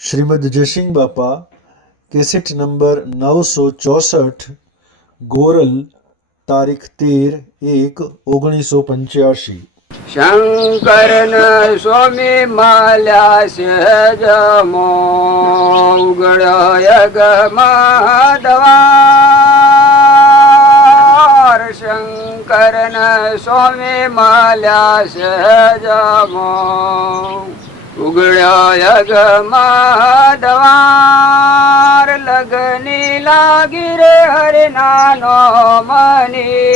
શ્રીમદ જયસિંહ બાપા cassette number 964 ગોરલ તારીખ 13/1/1985 શંકરન સ્વામી માલ્યા સહજમો ઉગડ્યો ગમાધવાર શંકરન સ્વામી માલ્યા સહજમો ઉગડ્યો ગમાધવાર લગની લાગી રે હરિનાનો મની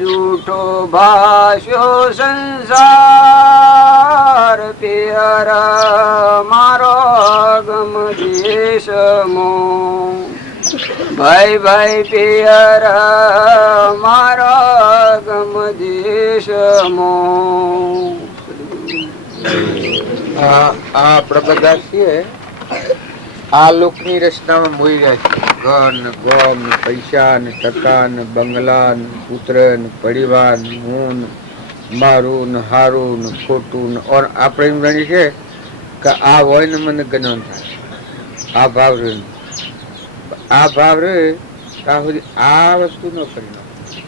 જૂઠો ભાષ્યો સંસાર પિયર મારો ગમ દેશમો ભાઈ ભાઈ પિયર મારો ગમ દેશમો. આપણે બધા છીએ આ લોકની રચનામાં મોઈ રહ્યા છે. ઘર ને ગોમ ને પૈસા ને ટકા ને બંગલા ને પુત્ર ને પરિવાર ને હું ને મારું ને હારું ને ખોટું ને ઓર આપણે એમ ગણીએ છે કે આ હોય ને મને જ્ઞાન થાય. આ ભાવ રહ્યો આ ભાવ રહે ત્યાં સુધી આ વસ્તુ ન કરી નાખે.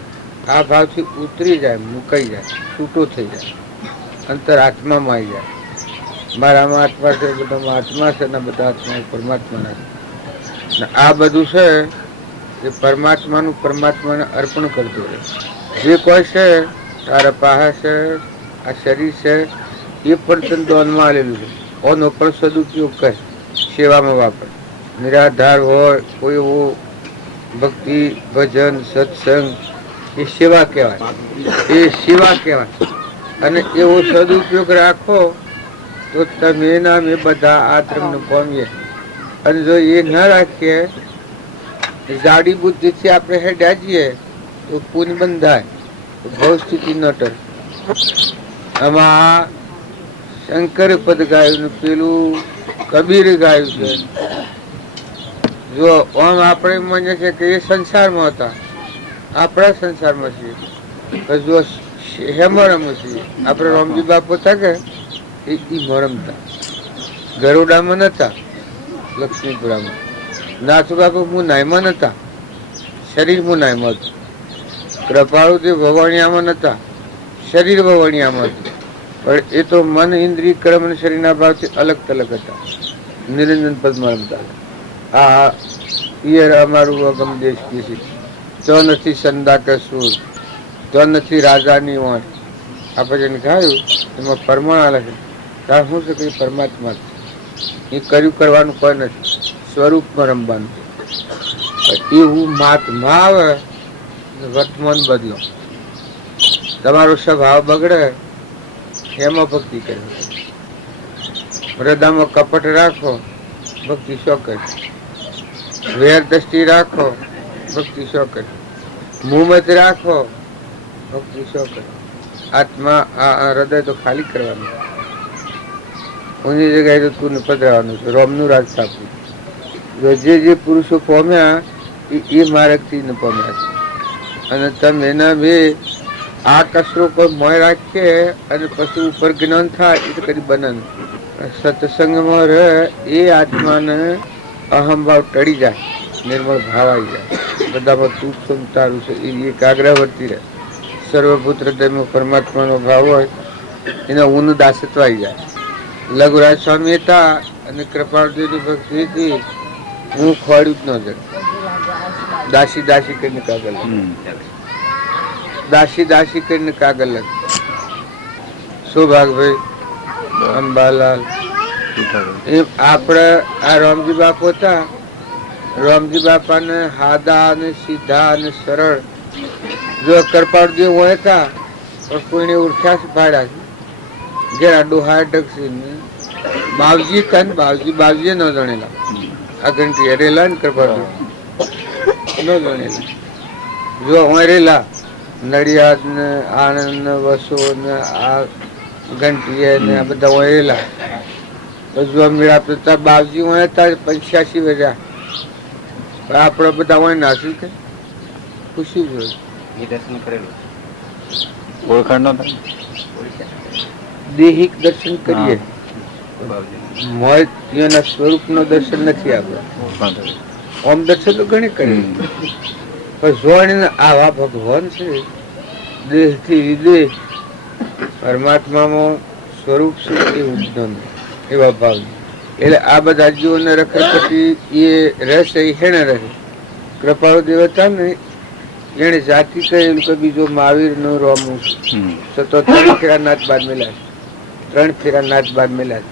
આ ભાવથી ઉતરી જાય, મુકાઈ જાય, છૂટો થઈ જાય, અંતર આત્મામાં આવી જાય. મારામાં આત્મા છે, બધામાં આત્મા છે ને બધા આત્મા પરમાત્માના છે. આ બધું છે એ પરમાત્માનું પરમાત્માને અર્પણ કરતું રહે. જે કોઈ છે તારા પાસે છે, આ શરીર છે એ પણ તને દોનમાં આલેલું છે. ઓનો પણ સદુપયોગ કર, સેવામાં વાપર. નિરાધાર હોય કોઈ એવો ભક્તિ ભજન સત્સંગ એ સેવા કહેવાય, એ સેવા કહેવાય. અને એવો સદુપયોગ રાખો તો તમે ના મેં બધા આ ધર્મને પામીએ. અને જો એ ન રાખીએ જાડી બુદ્ધિથી આપણે હેડ્યા જઈએ તો પુણ્ય બંધાય, તો ભવ સ્થિતિ ન ટળે. આમાં શંકર પદ ગાયું ને પેલું કબીર ગાયું છે. જો આમ આપણે માનીએ છીએ કે એ સંસારમાં હતા, આપણા સંસારમાં છીએ. જો હેમરમ છીએ આપણે રામજી બાપુ હતા કે એ મરમતા ગરુડામાં નતા, લક્ષ્મીપુરામાં. નાથુ બાપુ મુનાઈમાં નતા, શરીર મુનાઈમાં હતું. કૃપાળુથી ભવાણિયામાં નતા, શરીર ભવાણિયામાં હતું. પણ એ તો મન ઇન્દ્રિય કર્મ અને શરીરના ભાવથી અલગ તલગ હતા. નિરંજન પદમાં રમતા. આ પિયર અમારું અગમ દેશ કીધી તો નથી સંદા કે સુર, તો નથી રાજાની વાણ. આપણે જેને ગાયું એમાં પરમાણ આલે છે. ત્યાં શું છે કે પરમાત્મા એ કર્યું કરવાનું કોઈ નથી, સ્વરૂપમાં રમવાનું. એવું મહાત્મા આવે વર્તમાન બદલો, તમારો સ્વભાવ બગડે એમાં ભક્તિ કરવી. હૃદયમાં કપટ રાખો ભક્તિ શું કરે? વેર દ્રષ્ટિ રાખો ભક્તિ શું કરે? મુહમત રાખો ભક્તિ શું કરે? આત્મા આ હૃદય તો ખાલી કરવાનું, ઊંધી જગ્યાએ તો તું પધરાવાનું છે. રોમનું રાજ સ્થાપ્યું. જે પુરુષો પામ્યા એ માર્ગથી ન પામ્યા છે. અને તમે એના બે આ કસરો પર મોય રાખીએ અને પછી ઉપર જ્ઞાન થાય એ તો કદી બને. સત્સંગમાં રહે એ આત્માને અહમભાવ ટળી જાય, નિર્મળ ભાવ આવી જાય. બધામાં તું ક્ષમતારું છે એ એકાગ્ર વર્તી રહે. સર્વભૂત હૃદયમાં પરમાત્માનો ભાવ હોય એના ઊન દાસત્વ આવી જાય. લઘુરાજ સ્વામી હતા અને કૃપાળજીની ભક્તિ હતી. હું ખોડ્યું જ ન જગ દાસી દાસી કરીને કાગળ, દાસી દાસી કરીને કાગળ લગ. સૌભાગભાઈ અંબાલાલ એ આપણે આ રામજી બાપુ હતા. રામજી બાપાને હાદા અને સીધા અને સરળ. જો કૃપાળજી હોય હતા પણ કોઈને ઉર્ખ્યા છે ભાડ્યા છે. જરા ડોહા ડગસી બાવજી હતા ને બાવજીએ ન જાણેલા. આ ઘંટી રેલા ને કૃપાળજી ન જાણેલા. જો હું રેલા નડિયાદ ને આણંદ ને વસો ને આ ઘંટી ને આ બધા વળેલા. જો મેળા પડતા બાવજી હોય હતા 85 વર્ષ. આપણે બધા હોય નાસી કે ખુશી જોઈ દર્શન કરેલું ઓળખાણ ન થાય. દેહિક દર્શન કરીએ મોય એના સ્વરૂપનો દર્શન નથી આપણે. ઓમ દર્શન તો ઘણી કરી પણ જોડીને આવા ભગવાન છે દેહથી વિદેહ પરમાત્મામાં સ્વરૂપ છે એ ઉદ્ધમ એવા ભાવ. એટલે આ બધા જીવોને રખડપટ્ટી એ રહેશે એ હેણે રહે. કૃપાળુ દેવતા ને એને જાતિ કહેલું કે બીજો મહાવીર નું રોમું સતો 3 ફેરા નાથ બાદ મેલા 3 ફેરા નાથ બાદ મેલા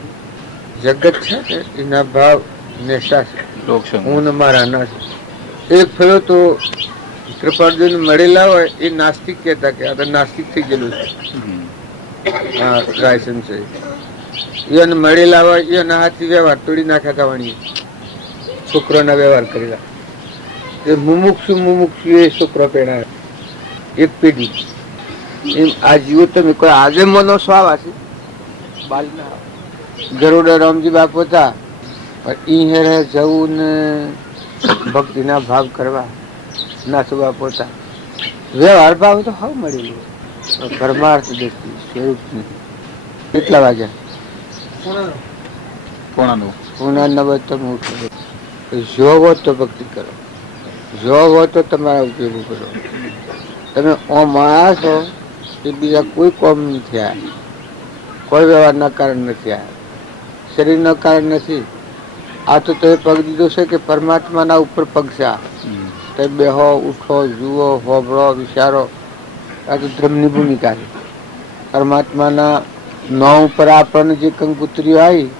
જગત છે ને એના ભાવ નેશા છે. હું ને મારા ના છે. એક ફેરો તો કૃપાળુને મળેલા હોય એ નાસ્તિક કહેતા કે આ તો નાસ્તિક થઈ ગયેલું છે. હા રાયસન છે એને મળેલા હોય એના હાથથી વ્યવહાર તોડી નાખ્યા હતા વાણી છોકરોના વ્યવહાર કરેલા. મુમુક્ષુ એ છોકરો પેણા એક પેઢી એમ આ જીવો તમે કોઈ આજે મનો સ્વાવ છે બાલના ગરુડા રામજી બાપુ હતા પણ ઈ હેરે જવું ને ભક્તિના ભાવ કરવા નાથુ બાપુ હતા. વ્યવહાર ભાવ તો હવે મળેલું પરમાર્થ દ્રષ્ટિ સ્વરૂપ કેટલા વાગ્યા પૂર્ણા 9 તમે ઉઠો. જો હો તો ભક્તિ કરો, જો હો તો તમારા ઉપયોગ કરો. તમે ઓમ માણસ છો એ બીજા કોઈ કોમ નથી આવ્યા, કોઈ વ્યવહારના કારણ નથી આવ્યા, શરીરના કારણ નથી. આ તો તમે પગ દીધો છે કે પરમાત્માના ઉપર પગ છે. તમે બેહો ઉઠો જુઓ હોબળો વિચારો. આ તો ધર્મની ભૂમિકા છે. પરમાત્માના નામ ઉપર આપણને જે કંકુતરીઓ આવી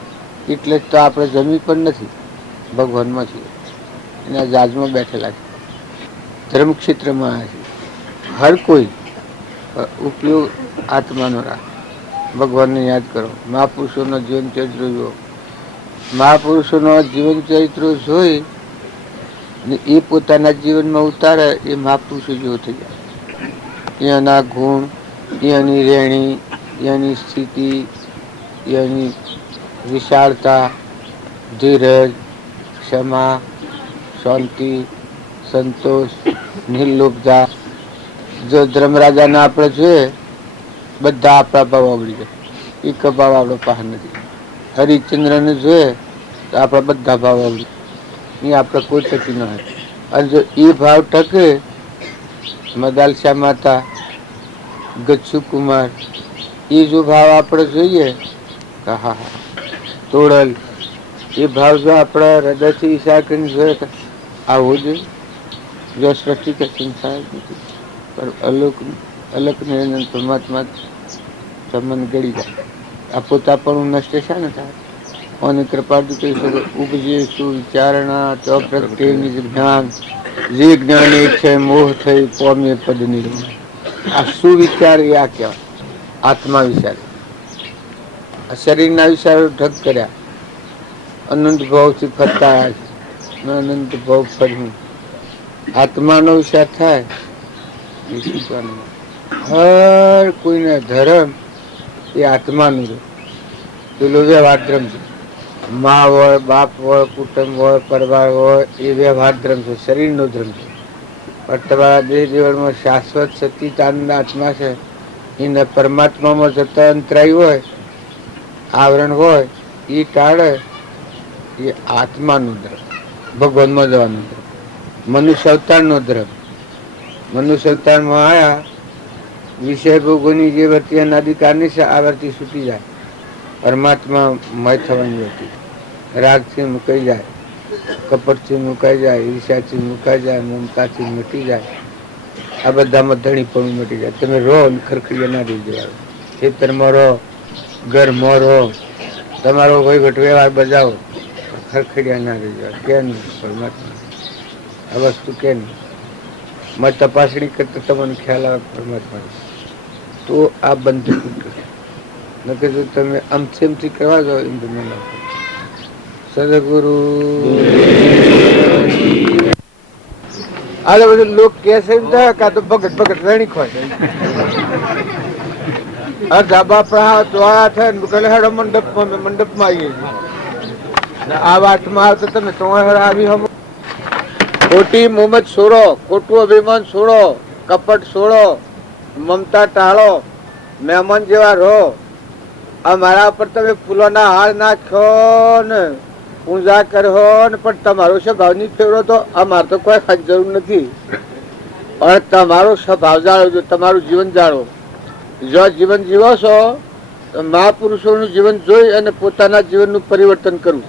એટલે તો આપણે જમી પણ નથી, ભગવાનમાં છીએ. એના જાજમાં બેઠેલા છે, ધર્મ ક્ષેત્રમાં આવ્યા છે. હર કોઈ ઉપયોગ આત્માનો રાખે, ભગવાનને યાદ કરો. મહાપુરુષોનો જીવન ચરિત્ર જુઓ. મહાપુરુષોનો જીવન ચરિત્ર જોઈ ને એ પોતાના જીવનમાં ઉતારે એ મહાપુરુષો જેવો થઈ જાય. એના ગુણ, એની રહેણી, એની સ્થિતિ, એની વિશાળતા, ધીરજ, ક્ષમા, શાંતિ, સંતોષ, નિર્લોભતા. જો ધર્મરાજાને આપણે જોઈએ બધા આપણા ભાવ આવડી જાય, એક ભાવ આપણો પાસે નથી. હરિશ્ચંદ્રને જોઈએ તો આપણા બધા ભાવ આવડી એ આપણે કોઈ ટકી ન હોય. અને જો એ ભાવ ટકે મદાલશા માતા, ગચ્છુ કુમાર, એ જો ભાવ આપણે જોઈએ હા હા તોડલ, એ ભાવ જો આપણા હૃદયથી વિચાર કરીને જોઈએ તો આવવું જોઈએ. જો સૃષ્ટિ કે સંસાર નથી પણ અલગ નિરંજન પરમાત્મા સંબંધ ગળી જાય. આ પોતા પણ નષ્ટ છે ને થાય અને કૃપાળુ કહી શકો ઉપજે સુવિચારણા તો પ્રત્યે નિજ જ્ઞાન જે જ્ઞાની છે મોહ થઈ પોમે પદ નિર્માણ. આ સુવિચાર એ આ કહેવાય આત્મા વિચાર. શરીરના વિચારો ઢગ કર્યા, અનંત ભાવથી ફરતા અનંત ભાવ ફર્યું. આત્માનો વિચાર થાય હર કોઈને ધર્મ એ આત્માનું છે. પેલો વ્યવહાર ધર્મ છે. મા હોય, બાપ હોય, કુટુંબ હોય, પરિવાર હોય એ વ્યવહાર ધર્મ છે, શરીરનો ધર્મ છે. પણ તમારા દેહ જીવનમાં શાશ્વત સચ્ચિદાનંદ આત્મા છે. એને પરમાત્મામાં જતા અંતરાય હોય, આવરણ હોય, એ ટાળે એ આત્માનો ધર્મ, ભગવાનમાં જવાનો ધર્મ. મનુષ્ય અવતારનો ધર્મ. મનુષ્ય અવતારમાં આવ્યા વિષય ભોગોની જે વર્તી અનાદિકાળની છે આ વર્તી છૂટી જાય. પરમાત્મા મય થવાની હતી. રાગથી મુકાઈ જાય, કપટથી મુકાઈ જાય, ઈર્ષ્યાથી મુકાઈ જાય, મમતાથી મટી જાય. આ બધામાં ધણીપણું મટી જાય. તમે રહો ને ખરખડીયા ના રહી જાય. ખેતરમાં રહો, ઘરમાં રહો, તમારો વહીવટ વ્યવહાર બજાવો, ખરખડીયા ના રહી જાય. કે નહીં પરમાત્મા આ વસ્તુ કે નહીં. મેં તપાસણી કરતા તમને ખ્યાલ આવે પરમાત્મા તો આ બંધ તૂટે. નકર જો તમે આમથી કરવા જાઓ એમ તમે ના કરો. સદગુરુ આ બધું લોક કે છે કાં તો ભગત રેણી ખોય આ ધાબા પર દ્વારા થાય ને કહે હેડો મંડપમાં આવીએ છીએ. આ વાતમાં આવતો તમે તમારે આવી હમ ખોટી મોહમ્મદ છોડો, ખોટું અભિમાન છોડો, કપટ છોડો, મમતા ટાળો, મહેમાન જેવા રહો. આ મારા પર તમે ફૂલોના હાર નાખ્યો ને પૂજા કર્યો ને પણ તમારો સ્વભાવ નહીં ફેરવો તો અમારે તો કોઈ ખાસ જરૂર નથી. પણ તમારો સ્વભાવ જાળવજો, તમારું જીવન જાળવો. જો જીવન જીવો છો તો મહાપુરુષોનું જીવન જોઈ અને પોતાના જીવનનું પરિવર્તન કરવું.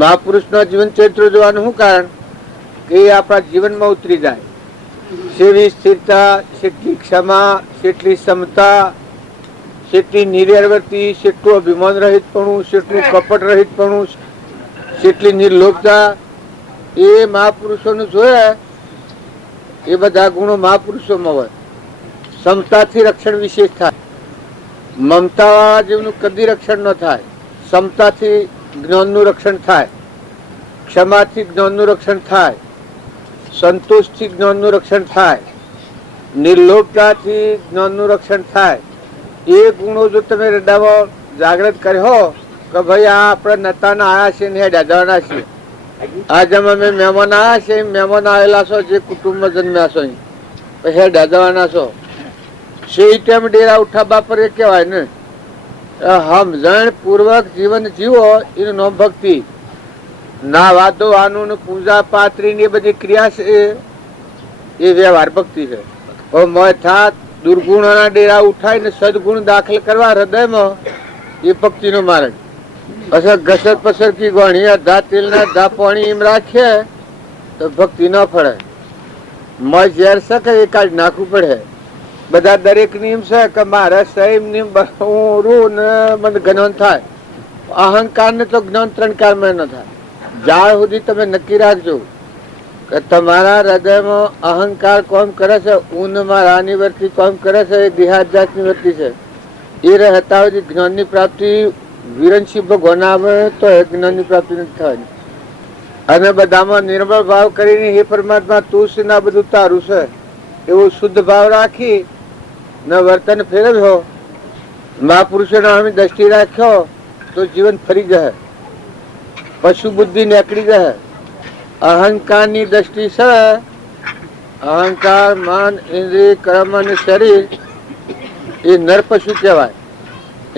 મહાપુરુષના જીવન ચરિત્ર જોવાનું શું કારણ કે એ આપણા જીવનમાં ઉતરી જાય. સેવી સ્થિરતા, કેટલી ક્ષમા, કેટલી ક્ષમતા, કેટલી નિર્વૃત્તિ, કેટલું અભિમાન રહિતપણું, કેટલું કપટ રહિતપણું, કેટલી નિર્લોભતા, એ મહાપુરુષોનું જોયા એ બધા ગુણો મહાપુરુષોમાં હોય. ક્ષમતાથી રક્ષણ વિશેષ થાય. મમતા જેવનું કદી રક્ષણ ન થાય. ક્ષમતાથી જ્ઞાનનું રક્ષણ થાય, ક્ષમાથી જ્ઞાનનું રક્ષણ થાય, સંતોષથી જ્ઞાનનું રક્ષણ થાય, નિર્લોભતાથી જ્ઞાનનું રક્ષણ થાય. એ ગુણો જો તમે હૃદયમાં જાગૃત કર્યો કે ભાઈ આ આપણે નતાના આયા છે ને હેડ્યા જવાના છીએ. આજે અમે મહેમાન આવ્યા છે, મહેમાન આવેલા છો, જે કુટુંબમાં જન્મ્યા છો હેડ્યા જવાના છો. સે ટાઈમ ડેરા ઉઠાબા પર એ કહેવાય ને સમજણ પૂર્વક જીવન જીવો એનું નામ ભક્તિ. ના વાદો આનું પૂજા પાત્રી ની બધી ક્રિયા છે એ વ્યવહાર ભક્તિ છે. દુર્ગુણોના ડેરા ઉઠાઈને સદગુણ દાખલ કરવા હૃદયમાં એ ભક્તિનો માર્ગ. પછી ઘસર પસર કી ગોણી અધા તેલ ના અધા પાણી એમ રાખીએ તો ભક્તિ ન ફળે. મોય ઝેર શકે એ કાઢી નાખવું પડે. બધા દરેક નિયમ છે કે મારે સહીમ નિયમ હું ને મને જ્ઞાન થાય. અહંકાર ને તો જ્ઞાન 3 કાળમાં ન થાય. જ્યાં સુધી તમે નક્કી રાખજો કે તમારા હૃદયમાં અહંકાર કોમ કરે છે, ઊનમાં રાની વર્તી કોમ કરે છે, એ દેહાત જાતની વર્તી છે. એ રહેતા સુધી જ્ઞાનની પ્રાપ્તિ વિરંશી ભગવાન આવે તો એ જ્ઞાનની પ્રાપ્તિ નથી થવાની. અને બધામાં નિર્મળ ભાવ કરીને હે પરમાત્મા તું છે ને આ બધું તારું છે એવો શુદ્ધ ભાવ રાખી ને વર્તન ફેરવ્યો, મહાપુરુષોને અમે દ્રષ્ટિ રાખ્યો તો જીવન ફરી જાય. પશુ બુદ્ધિ નીકળી જાય. અહંકારની દ્રષ્ટિ છે, અહંકાર મન ઇન્દ્રિય કર્મ અને શરીર એ નર પશુ કહેવાય,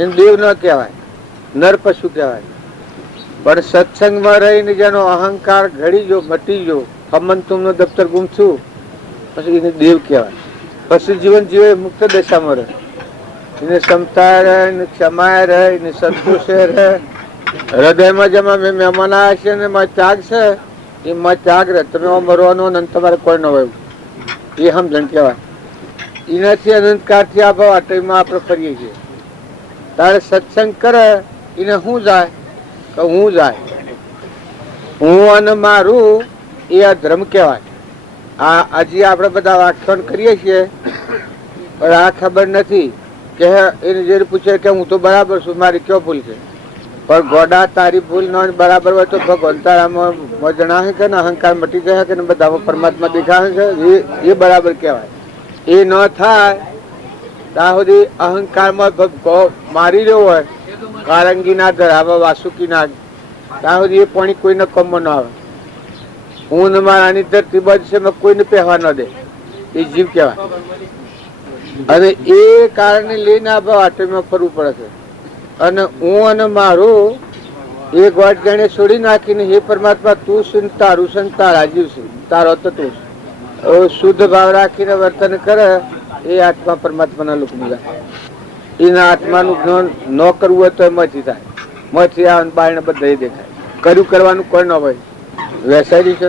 એ દેવ ન કહેવાય, નર પશુ કહેવાય. પણ સત્સંગમાં રહીને જેનો અહંકાર ઘડી જો મટી જો હમન તુમનો દફતર ગુમ છું પછી એને દેવ કહેવાય. પછી જીવન જીવે મુક્ત દશામાં રહે. એને ક્ષમતા રહે, એને ક્ષમાય રહે, એને સંતોષે રહે. હૃદયમાં જેમાં મેં મહેમાન આવ્યા છે ને એમાં ત્યાગ છે, એમાં ત્યાગ રહે. તમે મરવાનો અને તમારે કોઈ ન હોય એ સમજણ કહેવાય. એનાથી અનંતકાળથી આ ભાવ આટલીમાં આપણે ફરીએ છીએ. તારે સત્સંગ કરે એને શું જાય કે હું જાય, હું અને મારું એ આ ધર્મ કહેવાય. આ હજી આપણે બધા વ્યાખ્યાન કરીએ છીએ પણ આ ખબર નથી કે એને જે પૂછે કે હું તો બરાબર છું, મારી કયો ભૂલ છે. પણ ગોડા તારી ભૂલ ન બરાબર હોય તો ભગવાન તારામાં જણાવે કે અહંકાર મટી જાય કે બધામાં પરમાત્મા દેખાય છે, એ બરાબર કહેવાય. એ ન થાય ત્યાં સુધી અહંકારમાં મારી રહ્યો હોય કારંગી ના ધરાવે વાસુકી ના, ત્યાં સુધી એ પાણી કોઈને કમમાં ન આવે. હું મારાની ધરતી બાજુ છે મેં કોઈને પહેવા ન દે, એ જીવ કહેવાય. અને એ કારણે લઈને આ ભાવ આટલીમાં ફરવું પડે છે. અને હું અને મારું એ ગોઠ જાણે છોડી નાખીને હે પરમાત્મા તું છે તારું છે તારા જીવ છે, તારો તો તું છે. શુદ્ધ ભાવ રાખીને વર્તન કરે એ આત્મા પરમાત્માના લોકમાં જાય. એના આત્માનું જ્ઞાન ન કરવું હોય તો એમાંથી થાય. માંથી આ બાયણે બધા દેખાય. કર્યું કરવાનું કોઈ ન હોય. વૈસારી છે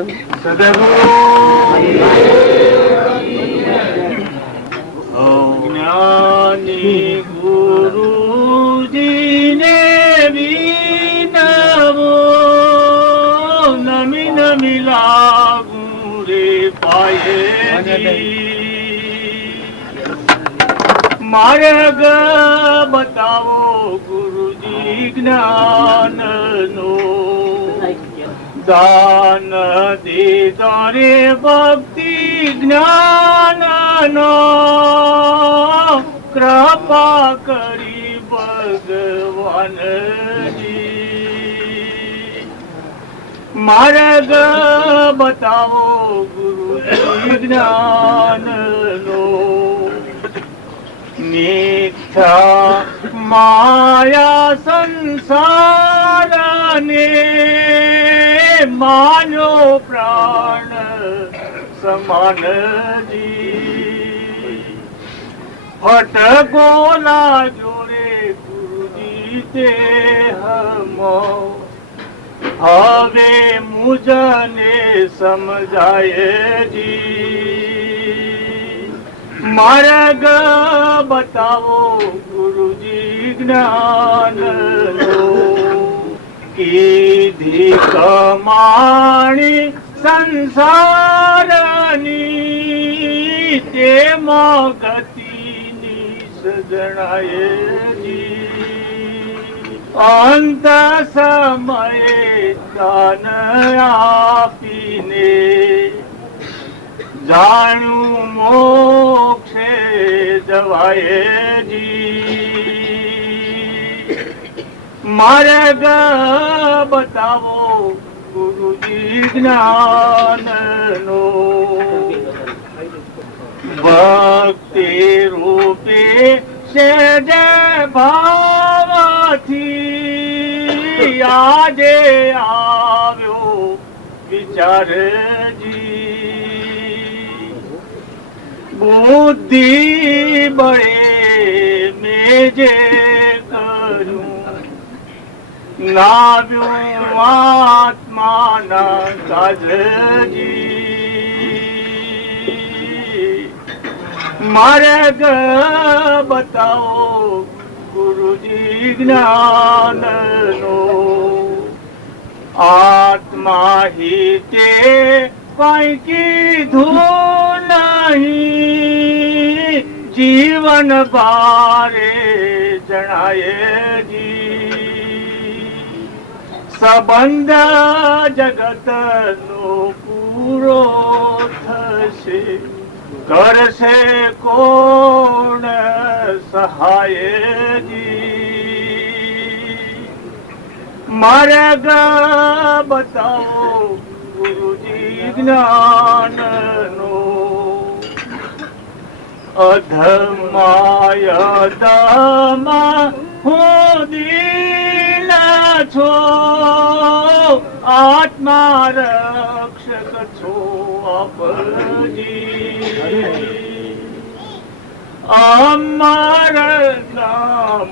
જ્ઞાની ગુરુજીને વિનવો નમી નમી લાગુ રે પાયે માર્ગ બતાવો ગુરુજી જ્ઞાનનો દાન દીધા રે ભક્તિ જ્ઞાનનો કૃપા કરી ભગવાનજી માર્ગ બતાવો ગુરુજી જ્ઞાનનો મિથ્યા માયા સંસારને માનો પ્રાણ સમાનજી ફટકોલા જોડે ગુરુજી તે હમો હવે મુજને સમજાય જી માર્ગ બતાવો ગુરુજી જ્ઞાન લો કીધી કમાણી સંસારની તેમાં ગતિની સજણાય જી અંત સમયે દાન આપીને જાણું મોક્ષે જવાય જી માર્ગ બતાવો ગુરુજી જ્ઞાનનો ભક્તિ રૂપે સેજ ભાવથી આજે આવ્યો વિચારજી બુદ્ધિ બળે મેજે કરું નાવ્યું આત્માના કાજજી માર્ગ બતાવો ગુરુજી જ્ઞાનનો આત્મા હિતે કોઈ કીધું નહીં જીવન બારે જણાય જી સંબંધ જગતનો પૂરો થશે કરશે કોણ સહાય જી માર્ગ બતાવો ગુરુજી જ્ઞાનનો અધમાય દમા હું દીન છો આત્મા રક્ષક છો આપજી અમર નામ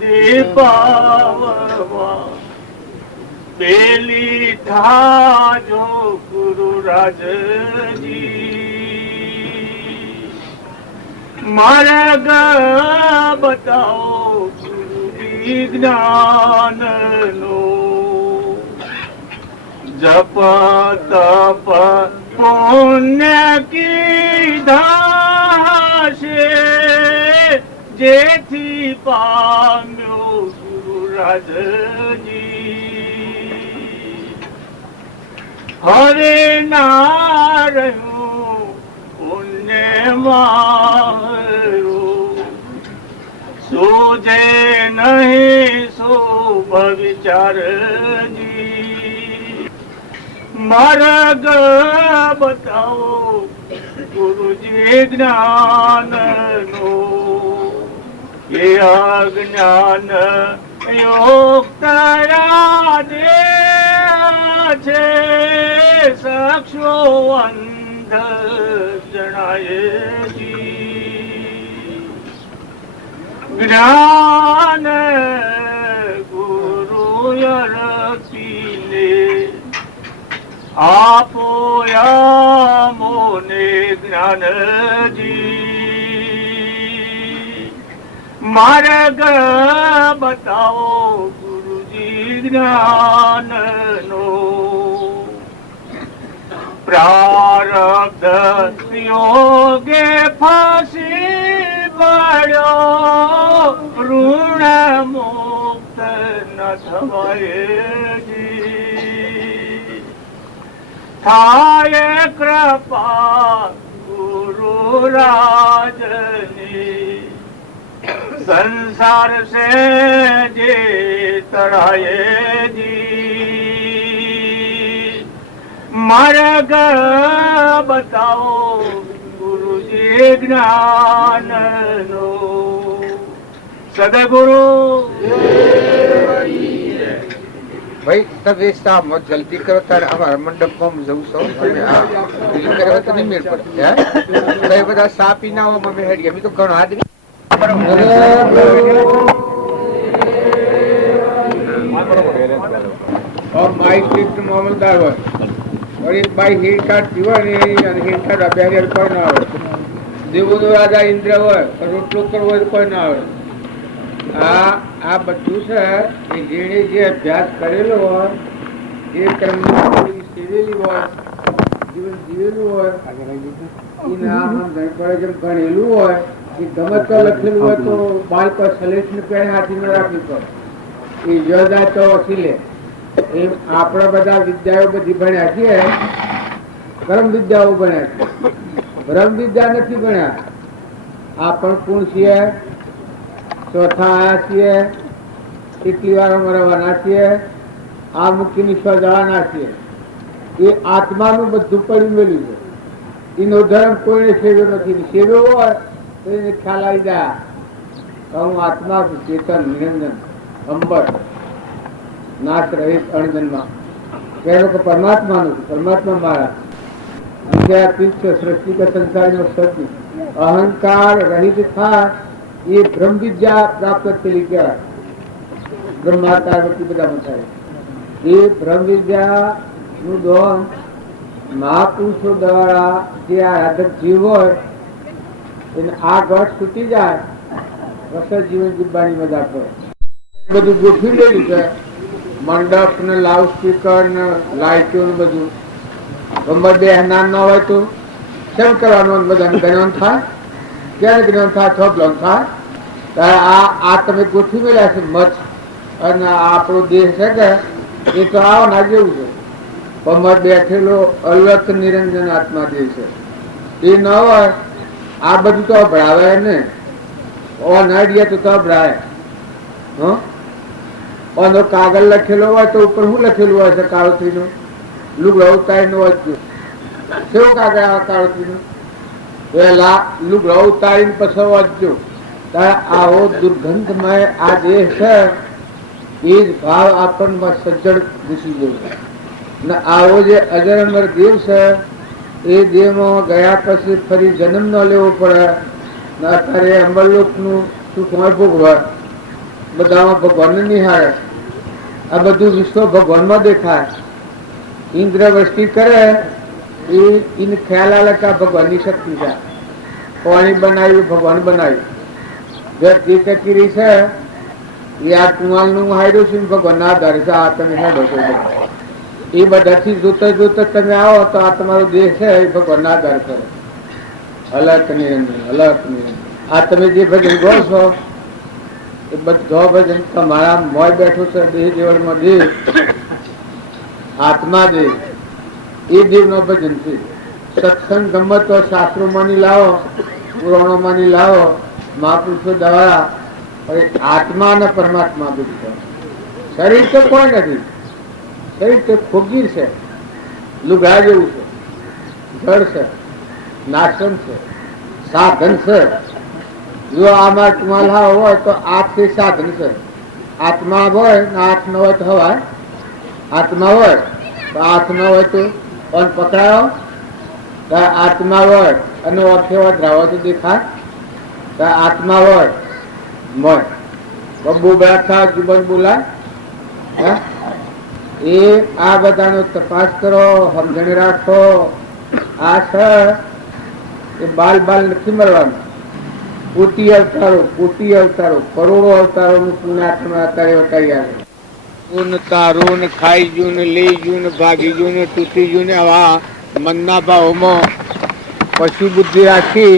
દીપાવવા બેલી થાજો ગુરુ રાજજી માર્ગ બતાવો ગુરુજી જ્ઞાનનો જપ તપ પુણ્ય કીધા છે જેથી પામ્યો ગુરુ રાજજી હવે ના રહ્યું પુણ્ય મારું સૂજે નહીં શુભ વિચારજી માર્ગ બતાવો ગુરુજી જ્ઞાનનો એ અજ્ઞાન યુક્ત રાધે છે સાક્ષો અંધ જણાય જી જ્ઞાન ગુરુ અર્પીને આપો મોને જ્ઞાનજી માર્ગ બતાવો ગુરુજી જ્ઞાનનો પ્રારબ્ધ યોગે ફાંસી પડ્યો ઋણ મુક્ત ન થવાય જી થાય કૃપા ગુરુ રાજની સંસાર સે જે તરાય જી માર્ગ બતાવો ગુરુજી જ્ઞાનનો સદગુરુ ભાઈ તમે સાહેબ જલ્દી કરો તારે અમારા મંડપમાં જવું છો અમે આ ડીલ કરે તો નહીં મેળ પડે હે તો બધા સા પીના હો અમે હેડી અમે તો ઘણો આદમી માઇક સ્ટ્રીટ મામલદાર હોય और एक बाई हेड कार्ड जीवा ने અને હેડ કાર્ડ અભ્યારી કોઈ ના આવે દેવોનો રાજા ઇન્દ્ર હોય રોટલો કરવો હોય કોઈ ના આવે આ બધું છે એ જેણે જે અભ્યાસ કરેલો હોય એ કર્મની સેવેલી હોય જીવન જીવેલું હોય એને આમ ગણપડે જેમ ગણેલું હોય એ ગમે તો લખેલું હોય તો બાળકો સલેશને પેણે હાથી ન રાખવી પડે એ યોદા તો વસીલે એમ આપણા બધા વિદ્યાઓ બધી ભણ્યા છીએ કર્મ વિદ્યાઓ ભણ્યા છે બ્રહ્મ વિદ્યા નથી ભણ્યા આ પણ પૂર્ણ છીએ ચોથા આયા છીએ કેટલી વાર મરવાના છીએ આ મુક્તિની જવાના છીએ એ આત્માનું બધું પડી મેળ્યું છે એનો ધર્મ કોઈને સેવ્યો નથી સેવ્યો હોય તો એને ખ્યાલ આવી જાય હું આત્મા છું ચેતન નિરંજન અંબર नाश रहित अणजन्मा कहने को परमात्मा परमात्मा मारा विद्यातीत सृष्टि का संसार में सत्य अहंकार रहित था ये ब्रह्म विद्या प्राप्त के लिए क्या ब्रह्माकार की बता बताए ये ब्रह्म विद्या નું દોન મહાપુરુષો દ્વારા જે આરાધક જીવ હોય એને આ ઘટ છૂટી જાય રસ જીવન જીવવાની મજા કરે બધું ગોઠવી લેલું છે મંડપ ને લાઉડ સ્પીકર ને લાઇટો ને બધું ગમે બે નામ ન હોય તો કેમ કરવાનું બધાને જ્ઞાન થાય ક્યારે જ્ઞાન થાય થોડું થાય આ તમે ગોઠવી મેળ્યા છે મત અને આપણો દેશ છે કે એ તો આવના જેવું છે પમર બેઠેલો અલગ નિરંજન આત્મા દેહ છે એ ન હોય આ બધું તો અભળાવે ને ઓનાડીએ તો અભળાય હ કાગળ લખેલો હોય તો ઉપર શું લખેલું હોય છે કાળોતરી નું લુગડો ઉતારી નું વાંચ્યું કેવું કાગળ આવે કાળોતરી નું પેલા લુગડો ઉતારીને પછી વાંચજો તારે આવો દુર્ગંધમય આ દેહ છે એ જ ભાવ આપણને સજ્જડ ઘૂસી જવું ને આવો જે અજર અમર દેવ છે એ દેહમાં ગયા પછી ફરી જન્મ ન લેવો પડે ને અત્યારે અમરલોક નું સુખ ભોગવા બધામાં ભગવાન નિહાળે આ બધું વિશ્વ ભગવાનમાં દેખાય ઇન્દ્ર વૃષ્ટિ કરે એને ખ્યાલ આવે કે આ ભગવાનની શક્તિ છે પાણી બનાવ્યું ભગવાન બનાવ્યું જે કચીરી છે એ આ કુમાલ નું હાડ્યું છે ભગવાન ના આધારે છે આ તમે હેડો છો એ બધાથી જોતા જોતા તમે આવો તો આ તમારો દેહ છે એ ભગવાન ના આધાર કરે અલગ નિરંજન અલગ નિરંજન આ તમે જે ભજન ગો છો એ બધો ભજન તમારા મોય બેઠો છે દેહ દેવળમાં દેહ આત્મા દેહ એ દેવ નો ભજન છે સત્સંગ ગમત તો શાસ્ત્રો માની લાવો પુરાણો માની લાવો મહાપુરુષો દ્વારા આત્મા અને પરમાત્મા બધું શરીર તો કોઈ નથી શરીર તો ખોગીર છે લુગડા જેવું છે જળ છે નાશન છે સાધન છે જો આમાં તમારા હોય તો આઠ થી સાધન છે આત્મા હોય ને આઠ ન હોય તો હવાય આત્મા હોય તો આઠ ન હોય તો પકડાયો આત્મા હોય અને ઓછે વધરાવો તો દેખાય આત્મા હોય મોય બોબડા થા જુબન બોલાય એ આ બધાનો તપાસ કરો સમજણ રાખો આ છે એ બાલ બાલ નથી મરવાનું કોટી અવતારો કરોડો અવતારો નું પુણ્યાત્મા અત્યારે વટાઈ આવે તારું ને ખાઈ ગયું ને લઈ ગયું ને ભાગી ગયું ને તૂટી ગયું ને આવા મનના ભાવમાં પશુ બુદ્ધિ રાખી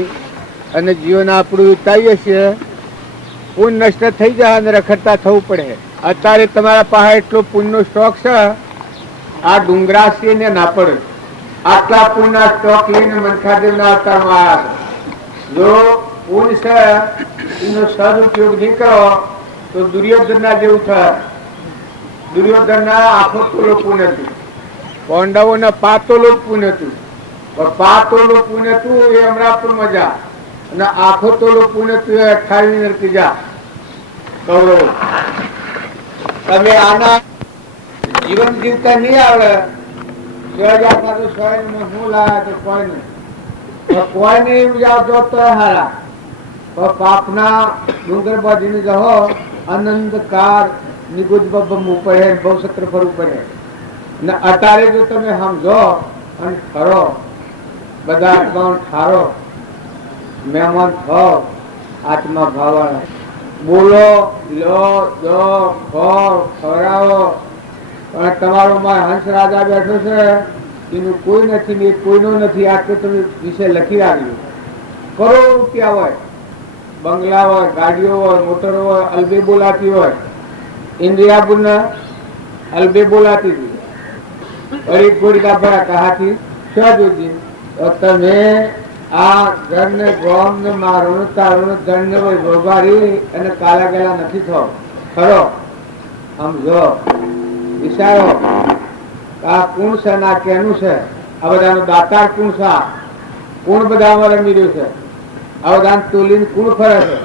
અને જીવન આપણું વિતાવીએ છીએ પુણ્ય નષ્ટ થઈ જાય અને રખડતા થવું પડે અત્યારે તમારા પાસે એટલો પુણ્યનો સ્ટોક છે આ ડુંગરા છે ને ના પડે આટલા પુણ્યના સ્ટોક લઈને મનખાદેવ ના અવતારમાં આવ્યા જો પુણ્ય છે એનો સદઉપયોગ નહીં કરો તો દુર્યોધન ના જેવું થાય દુર્યોધન ના આખો તોલો પુણ્ય હતું પાંડવો ના પાતોલો પુણ્ય હતું પાતોલો પુણ્ય હતું એ હમણાં પણ મજા અને આખો તોલો પુણ્ય હતું એ 28 નરકી જા કૌરવો. તમે આના જીવન જીવતા નહીં આવડે, હું લાયા તો કોઈ નહીં, કોઈ નહીં જાવતો તો હારા. પાપના ડુંગર બાજુ જહો, આનંદકાર નિગુજ બબમવું પડે, બહુ સત્ર ફરવું પડે. ને અત્યારે જો તમે સમજો અને ખરો, બધા આત્માઓ ઠારો, મહેમાન થો, આત્મા ભાવાળા, બોલો, લો, દો, ખો, ખવડાવો. પણ તમારો માં હંસ રાજા બેઠો છે, એનું કોઈ નથી ને કોઈનો નથી. આ તો તમે વિશે લખી આવ્યું. કરોડો રૂપિયા હોય, બંગલા હોય, ગાડીઓ હોય, મોટરો હોય, અલબે બોલાતી હોય. ઇન્ડિયા અલબે બોલાતી હતી. ગરીબ ગોળીકા ભરા કહાથી શોધી. તમે આ ઘર ને ગોમ ને મારું તારું ધન ને ગોબારી અને કાલા ગેલા નથી થો. ખરો સમજો, વિચારો આ કોણ છે ના કેનું છે. આ બધાનો દાતાર કોણ છે? કોણ બધામાં રમી રહ્યું છે? આ બધા તોલીને કોણ ફરે છે?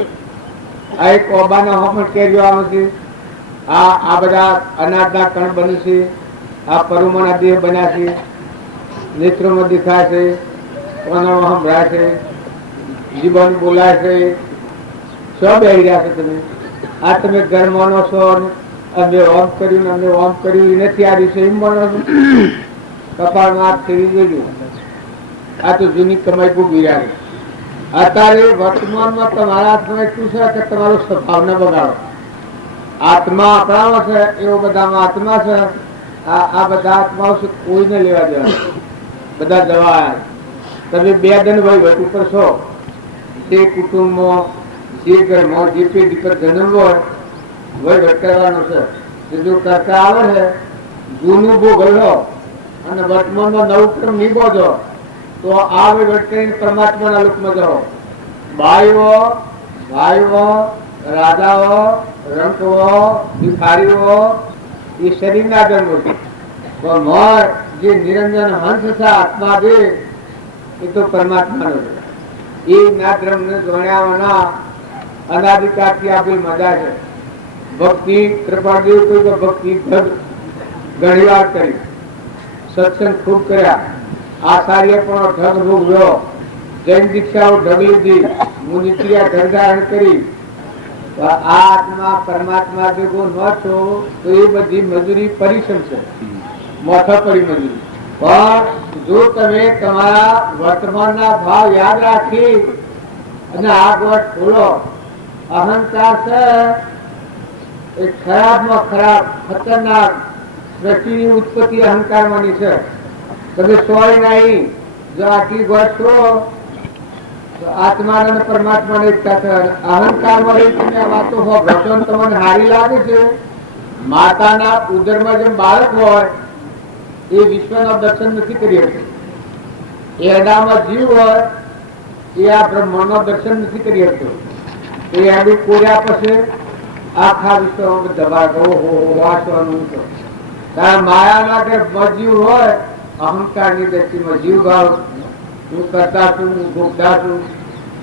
આ એક ઓબાના હોમણ કેરીઓ આવે છે. આ બધા અનાજના કણ બને છે. આ પરુમના દેહ બન્યા છે. નેત્રોમાં દેખાય છે, કોનામાં સંભળાય છે, જીવન બોલાય છે. શું બેહી રહ્યા છો તમે? આ તમે ઘર માનો છો, અમે ઓમ કર્યું ને અમે ઓમ કર્યું નથી. આ દિવસે એમ માનો છો? કપાળમાં હાથ ફેરી દેજો. આ તો જૂની કમાઈ બહુ બિરાડી. અત્યારે વર્તમાનમાં તમારા હાથમાં એટલું છે કે તમારો સ્વભાવ ન બગાડો. આત્મા આપણામાં છે, એવો બધામાં આત્મા છે. આ બધા આત્માઓ છે, કોઈને લેવા દેવા. બધા જવા. તમે બે દન વહીવટ ઉપર છો. જે કુટુંબમાં, જે ઘરમાં, જે પેઢી પર જન્મ હોય, વહીવટ કરવાનો છે. જો કરતા આવે છે, જૂનું ભોગવો અને વર્તમાનમાં નવું ક્રમ નિભાવજો, તો આ વહીવટ કરીને પરમાત્માના લોકમાં જાઓ. ભાઈઓ, રાજાઓ, રંકવો, ભિખારીઓ, એ શરીરના જન્મો છે. જે નિરંજન હંસ છે, આત્મા જે, એ તો પરમાત્માનો છે. એ નાદ્રમ ને જોણ્યાઓના અનાધિકારથી આપેલ મજા છે. ભક્તિ કૃપાદેવ કોઈ તો ભક્તિ ઘણી વાર કરી, સત્સંગ ખૂબ કર્યા. આચાર્ય પણ ઢગ ભોગવ્યો, જૈન દીક્ષાઓ ઢગ લીધી, મુનિત્રિયા ઢગ ધારણ કરી. આ આત્મા પરમાત્મા ભેગો ન છો તો એ બધી મજૂરી પરિશ્રમ છે, મોટા પડી મજૂરી. પણ જો તમે તમારા વર્તમાનના ભાવ યાદ રાખી અને આ ગોઠ ખોલો, અહંકાર છે એ ખરાબમાં ખરાબ ખતરનાક દ્રષ્ટિની ઉત્પત્તિ અહંકારમાંની છે. તમે સોય નહીં, જો આટલી ગોઠ છો તો આત્મા અને પરમાત્મા એકતા છે. અહંકારમાં રહી તમે વાતો હો વચન તમને હારી લાગે છે. માતાના ઉદરમાં જેમ બાળક હોય એ વિશ્વના દર્શન નથી કરી શકતું. એડામાં જીવ હોય એ આ બ્રહ્માંડના દર્શન નથી કરી શકતો. એ એડું કોર્યા પછી આખા વિશ્વમાં દબાણ વાંચવાનું. કારણ માયાના ગર્ભમાં જીવ હોય, અહંકારની દ્રષ્ટિમાં જીવ ભાવ, હું કરતા છું, હું ભોગતા છું,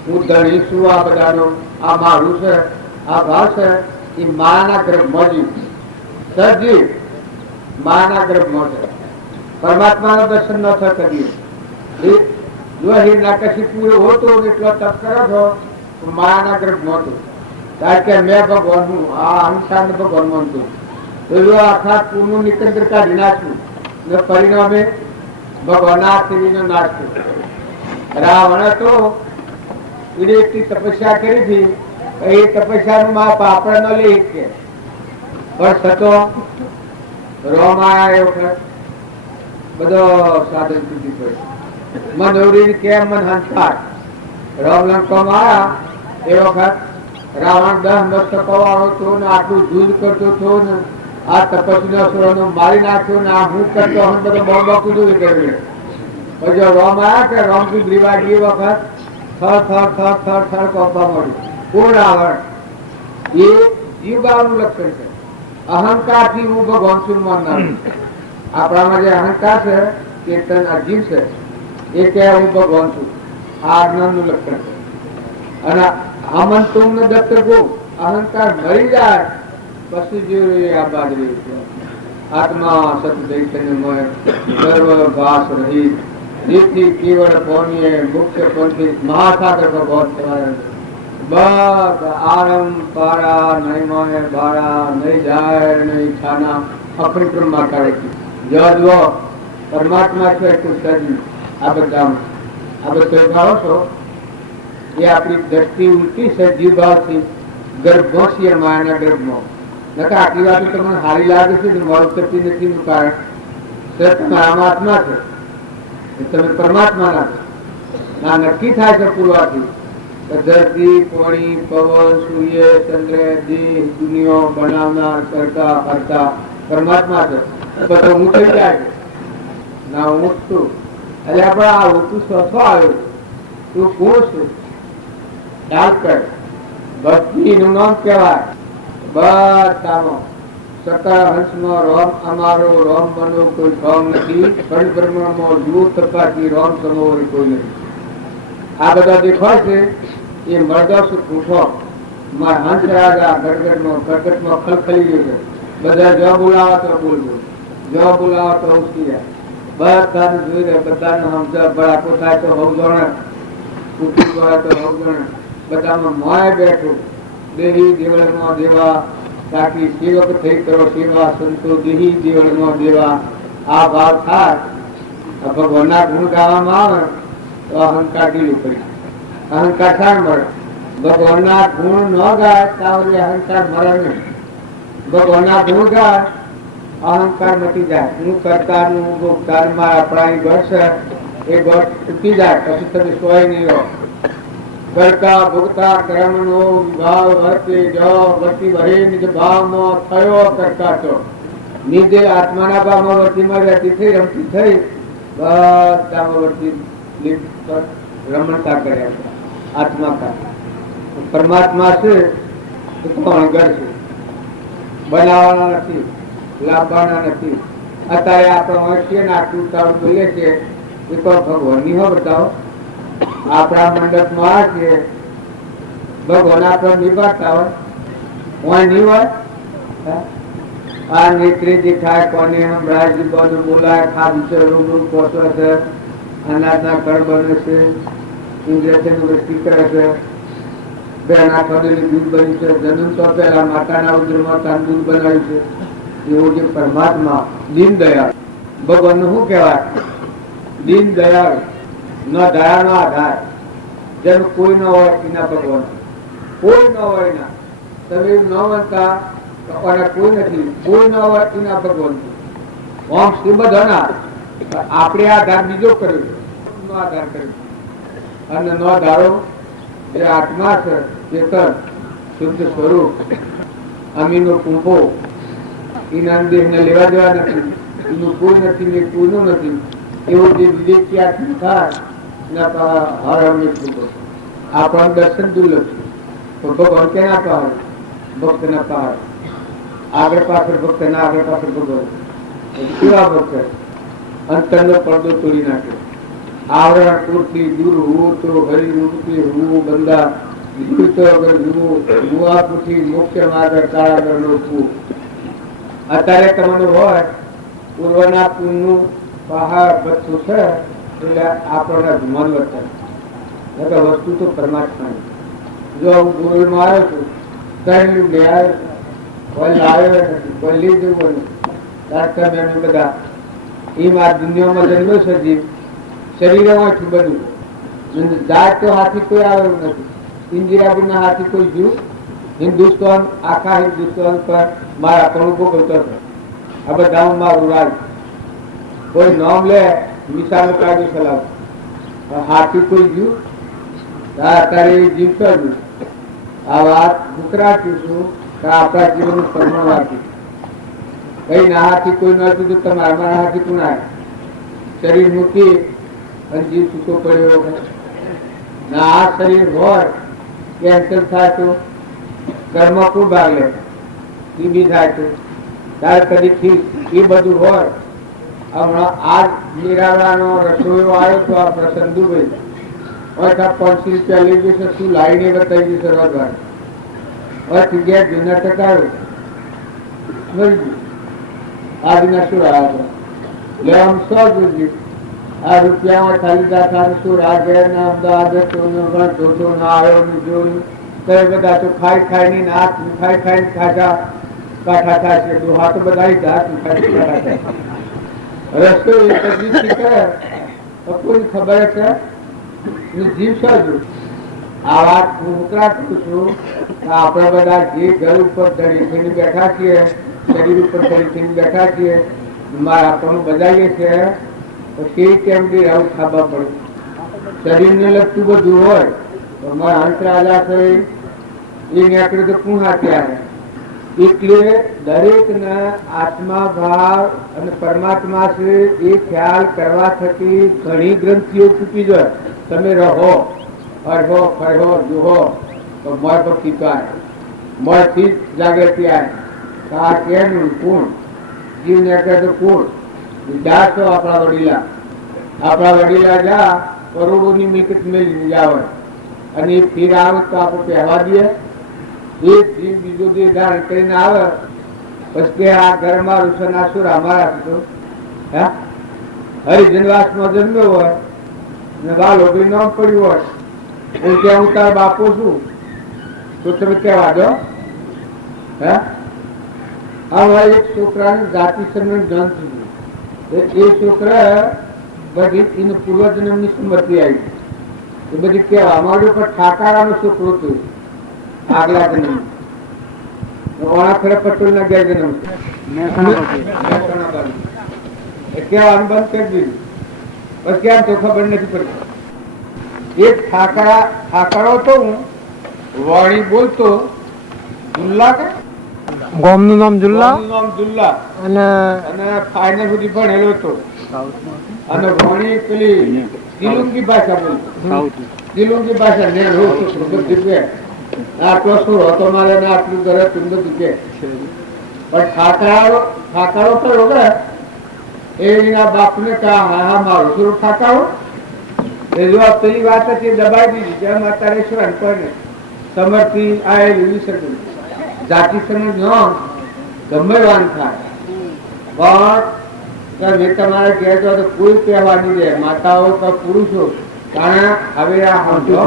હું ધણી છું, આ બધાનો આ મારું છે, આ ભાવ છે. એ માયાના ગર્ભમાં જીવ સજીવ માયાના ગર્ભમાં છે. પરમાત્માનું દર્શન ન થતું. જો હિરણ્યકશિપુ હોતો એટલો તપ કરો છો તો માયાના ગર્ભમાં હતું. કારણ કે મેં ભગવાનનું આ અહિંસા ભગવાન માનતું. તો જો આખા કુળનું નિકંદર કાઢી નાખ્યું ને પરિણામે ભગવાનના શરીરનો નાશ થયો. રાવણ તો એને એટલી તપસ્યા કરી હતી, એ તપસ્યાનું માપ આપણે ન લઈ શકીએ. પણ છતો રોમાયા એ વખત બધો સાધન તૂટી પડ્યો. મનોરી કેમ મન હંસાર રામ લંકામાં આવ્યા એ વખત રાવણ 10 મસ્તકો વાળો હતો ને આટલું યુદ્ધ કરતો હતો ને આ તપસ્વીના સુરોને મારી નાખ્યો ને આ હું કરતો હું બધો બહુ કીધું કર્યું. પછી રામ આવ્યા કે રામજી ગ્રીવાજી એ વખત થર થર થર થર થર કોપા મળ્યું. કોણ રાવણ? એ જીવવાનું લક્ષણ છે. અહંકારથી હું ભગવાન છું માનનાર. આપણામાં જે અહંકાર છે ચેતન અજીવ છે એ કે હું ભગવાન છું, આ જ્ઞાનનું લક્ષણ છે. અને હમંતુમ ને દત્ત ગો અહંકાર મરી જાય પછી જેવું એ આ બાદ રહ્યું છે. આત્મા સત ચૈતન્યમય સર્વ ભાસ રહિત જેથી કેવળ પૌન્ય મુખ્ય પંથી મહાસાગર પર પહોંચ થવાય. બસ આરમ પારા નહીં મોહે બારા નહીં જાય નહીં છાના અખંડ બ્રહ્માકાર જવો પરમાત્મા છે તું સજી આ બધામાં આ બધો ભાવો છો એ આપણી દ્રષ્ટિ ઉલટી છે જીવભાવથી ગર્ભો છીએ માયાના ગર્ભમાં. નકા આટલી વાત તમને સારી લાગે છે કે મોડું થતી નથી નું કારણ સર તમે આત્મા છે તમે પરમાત્મા ના છો. ના નક્કી થાય છે પૂરવાથી ધરતી પાણી પવન સૂર્ય ચંદ્ર દેહ દુનિયા બનાવનાર કરતા કરતા પરમાત્મા છે. બધું હું થઈ જાય છે ના હું છું એટલે આપણે આ ઊંચું સ્વસ્વ આવ્યું તું કોણ છું ખ્યાલ કર. ભક્તિ નું નામ કહેવાય. બધામાં સકળ હંસમાં રોમ અમારો રોમ બનો કોઈ ભમ નથી. ખંડ બ્રહ્મમાં જુઓ તપાસી રોમ સમોવર કોઈ નથી. આ બધા દેખાય છે એ મરદસ ઉઠો મારા હંસ રાજા ગડગડમાં ખલખલી ગયો છે. બધા જો બોલાવો તો બોલવું જો બોલાવો તો ઉસકી જાય. બધાને જોઈ રહ્યા બધાને સમજ બળાપો થાય તો હવ જણે ઉઠી પડે તો હવ જણે બધામાં મોય બેઠું દેહી દેવળમાં દેવા તાકી સેવક થઈ કરો સેવા સંતો દેહી દેવળમાં દેવા. આ ભાવ થાય ભગવાનના ગુણ ગાવામાં આવે તો અહંકાર ઢીલું કરી અહંકાર થાય મળે. ભગવાનના ગુણ ન ગાય તાવરી અહંકાર મળે નહીં. ભગવાનના ગુણ ગાય અહંકાર મટી જાય. હું કરતાનું ભોગતાર મારા પ્રાણી ઘટ છે એ ઘટ તૂટી જાય પછી તમે સોય નહીં રહો. કરતા ભોગતા કર્મનો વિભાવ વર્તે જો વર્તી વહે નિજ ભાવમાં થયો કરતા છો. નિજે આત્માના ભાવમાં વર્તીમાં રહેતી થઈ રમતી થઈ બધામાં વર્તી રમણતા કર્યા. આત્મા કા પરમાત્મા છે એ કોણ ઘર છે બનાવવાના નથી લાવવાના નથી. અત્યારે આપણે હોઈએ ને આટલું તાળું બોલીએ છીએ એ કોઈ ભગવાનની હો બતાવો. આપણા મંડપમાં આ છે ભગવાન આપણે નિભાવતા હોય નહીં હોય. આ નેત્રી દેખાય કોને હમણાં જીવવાનું બોલાય ખાધું છે રૂબરૂ પહોંચે છે અનાજના કળ બને છે ઇન્જેક્શન વસ્તી કરે છે બેન આખોદેલી દૂધ બન્યું છે. જન્મ તો પહેલા માતાના ઉદરમાં તાન દૂધ બનાવ્યું છે. એવું જે પરમાત્મા દીન દયાળ ભગવાન નું શું કહેવાય? દીન દયાળ ન દયા નો આધાર. જેમ કોઈ ન હોય એના ભગવાન કોઈ ન હોય ના તમે ન બનતા કોઈ નથી કોઈ ન હોય એના ભગવાન ઓમ શ્રી બધાના આપણે આધાર બીજો કર્યો આધાર કર્યો અને નો ધારો જે આત્મા છે ચેતન શુદ્ધ સ્વરૂપ અમીનો કુંભો એના દેહ ને લેવા દેવા નથી. એનું કોઈ નથી ને કોઈનું નથી. એવું જે વિદેશી આત્મા થાય હર હંમેશ આપણા દર્શન દુર્લભ છે. ભગવાન કેના પહાડ ભક્ત ના પહાડ આગળ પાછળ ભક્ત ના આગળ પાછળ ભગવાન કેવા ભક્ત અંતર નો પડદો તોડી નાખે. આવરણ પૂરતી દૂર હોવું તો હરિરૂપથી હોવું બંધા જીવ તો અગર જુઓ મુઆ પૂછી મુખ્ય માર્ગ કાળાગર નો અત્યારે તમારું હોય પૂર્વના પૂરનું પહાડ બધું છે એટલે આપણને મન વર્તન વસ્તુ તો પરમાત્માની. જો હું ગુરુમાં આવ્યો છું કઈ લઈ આવ્યો કોઈ લાવ્યો નથી કોઈ લીધું નથી. ડાક્ટર એમ બધા એમ આ દુનિયામાં જન્મ્યો છે જીવ શરીરમાંથી બધું જાત તો હાથી કોઈ આવેલું નથી. ઇન્દિરાબેનના હાથી કોઈ જીવ હિન્દુસ્તાન આખા હિન્દુસ્તાન પર મારા પણ ભોગવતો છે. આ બધા મારું રાજ કોઈ નામ લે મિસાલ કાઢી ચલાવ હાથી કોઈ જીવ અત્યારે જીવતો જ આ વાત ઉકરાતી છું કે આપણા જીવનનું પ્રમાણ વાંચી કઈ ના હાથી કોઈ નતું તો તમારા મારા હાથી કોણ આવે શરીર મૂકી અને જીવ છૂટો પડ્યો ના આ શરીર હોય કેન્સર થાય તો કર્મ કોણ ભાગ લે ટીબી થાય તો ત્યારે કદીથી એ બધું હોય. હમણાં આ નિરાળાનો રસોઈયો આવ્યો તો આ પ્રસંગ દુબઈ 500 રૂપિયા લઈ જશે શું લાવીને બતાવી જશે રોજગાર પછી ગયા જૂના ટકાયું મરી ગયું. આજના શું આવ્યા લે આમ 100 જોજી આ રૂપિયામાં ખાલી દાખલા શું રાગે ને અમદાવાદ ધોધો ના આવ્યો ને જોયું તો એ બધા તો ખાઈ ખાઈને નાક ખાઈ ખાઈને ખાધા કાઠા થશે દોહા તો બધા જાત ખાઈ કાઠા થાય રસ્તો એક જ શીખે તો કોઈ ખબર છે જીવ સાજુ આ વાત હું ઉકળા કરું છું આપણે બધા જે ઘર ઉપર ધડી થઈને બેઠા છીએ શરીર ઉપર ધડી થઈને બેઠા છીએ મારા આપણને બજાવીએ છીએ તો કેવી કેમ બી આવું ખાવા પડે શરીરને લગતું બધું હોય તો મારા અંત રાજા થઈ એ નીકળે તો કોણ હાથે આવે એટલે દરેકના આત્મા ભાવ અને પરમાત્મા છે એ ખ્યાલ કરવા થકી ઘણી ગ્રંથિઓ તૂટી જાય. તમે રહો હરહો ફરહો જુહો તો મોય પર ટીપાય મોયથી જાગૃતિ આવે આ કેમ કોણ જીવ નીકળે તો કોણ જાતો આપણા વડીલા જા કરોડોની મિલકત મેળવી આવે અને એ ફીર આવે તો આપણે પહેવા દઈએ એક જીવ બીજો જે ધારણ કરીને આવે પછી કે આ ઘરમાં રૂસનાસુર અમારા તો હરિજનવાસમાં જન્મ્યો હોય ને બાલો ભાઈ નામ પડ્યું હોય હું ત્યાં હું તારા બાપો છું તો તમે કહેવા દો આ એક છોકરાને જાતિ સન્માન જ્ઞાન થયું એ છોકરા બધી એને પૂર્વજન્મની સ્મૃતિ આવી એ બધી કહેવા માંડ્યું પણ ઠાકારાનો છોકરો થયો આગલા જન્મ ઓળા પટેલ ના ગયા જન્મ કહેવાનું બંધ કરી દીધું બસ ક્યાં તો ખબર નથી પડતી એક ઠાકારો તો હું વાણી બોલતો દુલ્લા કે ગોમનું નામ જુલ્લા અને ફાઇનલ સુધી ભણેલો હતો અને વાણી પેલી દિલુંગી ભાષા બોલતો દિલુંગી ભાષા ને આટલો શું હતો મારે આટલું ઘરે તું બધું કે પણ ઠાકારો ખરો કે એના બાપને કહા હા મારું શું ઠાકારો એ જો પેલી વાત હતી દબાઈ દીધી જેમ અત્યારે શું અનપણ સમર્થી આ લીધી શકું જાતિ સમજ ન ગમે વાન થાય પણ મેં તમારે કહેતો તો કોઈ કહેવા નહીં દે માતાઓ કે પુરુષો કારણ હવે આ સમજો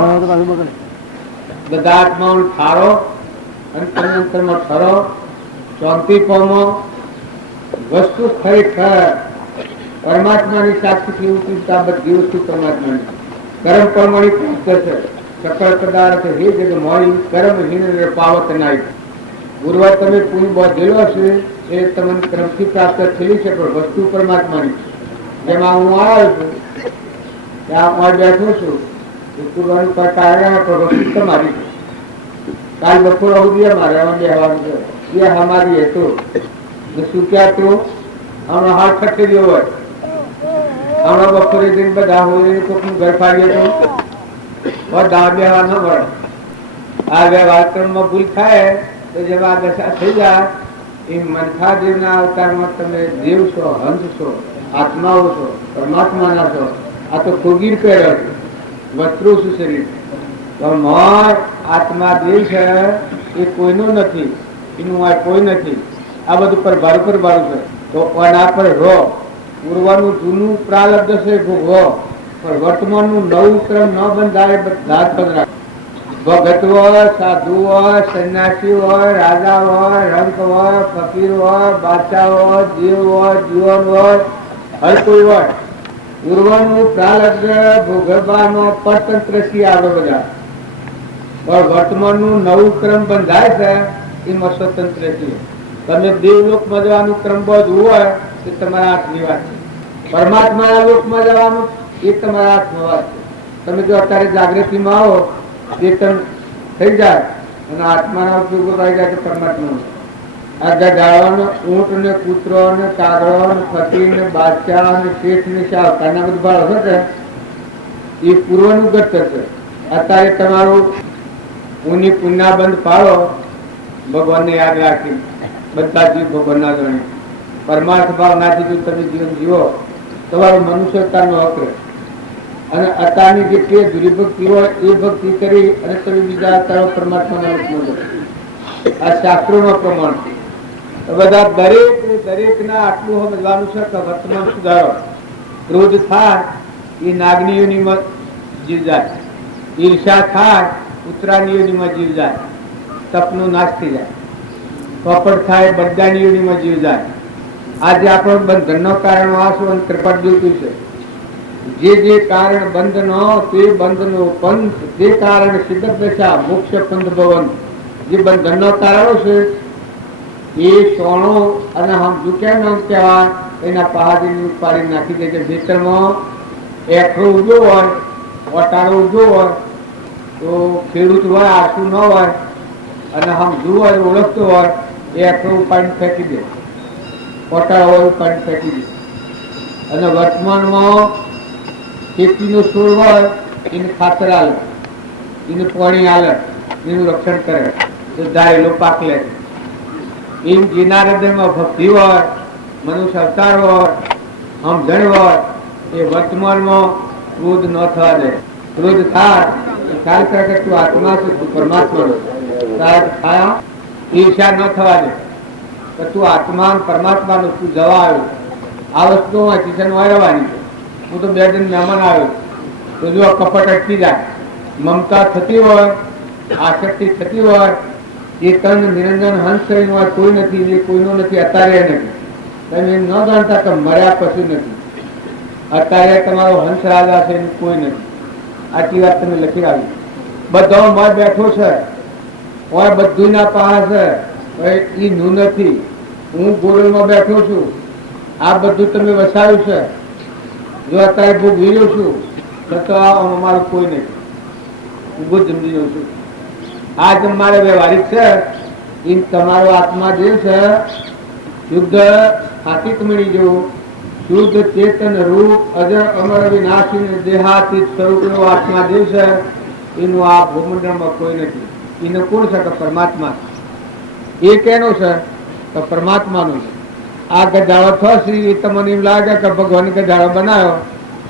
બધા આત્માઓ ઠારો અંતરમાં ઠરો શાંતિ પામો વસ્તુ ખરેખર પરમાત્માની સાક્ષી ઉતરતા બધી વસ્તુ પરમાત્માની કર્મ પરમાણી પ્રાપ્ત છે સકળ પદાર્થ હે જગ મોડી કર્મ હીન પાવત નાય ગુરુવાર તમે પુણ્ય બાંધેલો હશે એ તમને ક્રમથી પ્રાપ્ત થયેલી છે પણ વસ્તુ પરમાત્માની જેમાં હું આવ્યો છું ત્યાં હું બેઠો છું ઋતુભાઈ પર કારણ પણ વસ્તુ તમારી છે કાલ બપોર સુધી અમારે બેહવાનું છે એ અમારી હતું શું ક્યાં તું હમણાં હાથ ખસેડ્યો હોય હમણાં બપોરે જઈને બધા હોય કોઈનું ઘર ફાડીએ તો બધા બેહવા ન મળે આ બે વાતાવરણમાં ભૂલ થાય તો જેવા દશા થઈ જાય એ મનખાદેવના અવતારમાં તમે દેવ છો હંસ છો આત્માઓ છો પરમાત્માના છો આ તો ખોગીર કર્યો છે વસ્ત્રો છું શરીર તો મોય આત્મા દેવ છે એ કોઈનું નથી એનું આ કોઈ નથી આ બધું પર ભારું છે તો આના પર રહો પૂર્વનું જૂનું પ્રારબ્ધ છે ભોગવો પણ વર્તમાનનું નવું ક્રમ ન બંધાય બધા જ પધરા ભગત હોય સાધુ હોય સંન્યાસી હોય રાજા હોય રંક હોય ફકીર હોય બાદશાહ હોય દેવ હોય જીવન હોય હર કોઈ હોય પૂર્વનું પ્રારબ્ધ ભોગવવાનો પરતંત્ર થી આગળ બધા પણ વર્તમાનનું નવું ક્રમ બંધાય છે એમાં સ્વતંત્ર છીએ તમે દેવલોકમાં જવાનું ક્રમ બધું હોય એ તમારા હાથની વાત છે પરમાત્માના લોકમાં જવાનું એ તમારા હાથમાં વાત છે તમે જો અત્યારે જાગૃતિમાં આવો ચેતન થઈ જાય અને આત્માના ઉપયોગો થઈ જાય તો પરમાત્મા આ ગાળવાનો ઊંટ ને કૂતરો ને કાગડો ને ફકીર ને બાદશાહ ને શેઠ ને શાહકારના બધું ભાવ હશે એ પૂર્વનું ગત છે અત્યારે તમારું ઊની પુણ્યા બંધ પાડો ભગવાનને યાદ રાખી બધા જીવ ભગવાનના ગણે પરમાર્થ ભાવનાથી જો તમે જીવન જીવો તમારું મનુષ્યતાનો હક રહે અને અત્યારની જે જુદી ભક્તિ હોય એ ભક્તિ કરી અને તમે બીજા તારો પરમાત્માના રૂપમાં આ શાસ્ત્રોનો પ્રમાણ છે. બધા દરેકના આટલું સમજવાનું છે કે વર્તમાન સુધારો. ક્રોધ થાય એ નાગનીઓની જીવ જાય, ઈર્ષા થાય ઉત્તરાનીઓની જીવ જાય, તપનો નાશ થઈ જાય, કપટ થાય બધાનીઓની જીવ જાય. આજે આપણો બંધનનો કારણ આ શું ત્રિપટ જોતું છે. જે કારણ બંધનો તે બંધનો પંથ, જે કારણ સિદ્ધ દશા મોક્ષ પંથ ભવન. જે બંધનનો કારણો છે એ સોણો અને હમ કેમ નામ કહેવાય એના પહાડી ઉપાડી નાખી દે છે. ખેતરમાં એકરો ઉજો હોય, ઓટાળો ઉજો હોય તો ખેડૂત હોય આસુ ન હોય અને હમજુ હોય ઓળખતો હોય એ એકરો ઉપાડીને ફેંકી દે, ઓટાળો હોય ઉપાડીને ફેંકી દે. અને વર્તમાનમાં ખેતીનો છોડ હોય એને ખાતર આલે, એને પાણી આલે, એનું રક્ષણ કરે તો ધારેલો પાક લે. એમ જેના હૃદયમાં ભક્તિ હોય, મનુષ્ય અવતાર હોય, સમજણ હોય એ વર્તમાનમાં ક્રોધ ન થવા દે. ક્રોધ થાય તો ખ્યાલ કરે કે તું આત્મા છે, તું પરમાત્મા થાય. ઈર્ષા ન થવા દે કે તું આત્મા પરમાત્મા નું તું જવા આવ્યો. આ વસ્તુ કિચન વાળવાની છે. હું તો 2 દિન મહેમાન આવ્યો તો જો કપટ અટકી જાય, મમતા થતી હોય, આસક્તિ થતી હોય, એ તન નિરંજન હંસ હોય કોઈ નથી, એ કોઈનો નથી, અત્યારે નથી. તમે ન જાણતા કે મર્યા પછી નથી. અત્યારે તમારો હંસ રાજા છે એનું કોઈ નથી. આટલી વાત તમે લખી આવી. બધો મય બેઠો છે હોય, બધું ના પાસે એ નું નથી. હું ગોરલમાં બેઠો છું, આ બધું તમે વસાવ્યું છે. જો અત્યારે ભોગવી રહ્યો છું તો અમારું કોઈ નથી. હું બહુ સમજી રહ્યો છું. આ જ મારે વ્યવહારિક છે. એમ તમારો આત્મા જે છે શુદ્ધ હાથિક મળી જેવું શુદ્ધ ચેતન રૂપ અજર અમર વિનાશી દેહાતીત સ્વરૂપ એવો આત્મા જે છે એનું આ ભૂમંડળમાં કોઈ નથી. એને કોણ છે કે પરમાત્મા. એ કેનો છે તો પરમાત્માનું છે. આ ગધાડો થશે એ તમને એમ લાગે કે ભગવાન ગધાડો બનાવ્યો,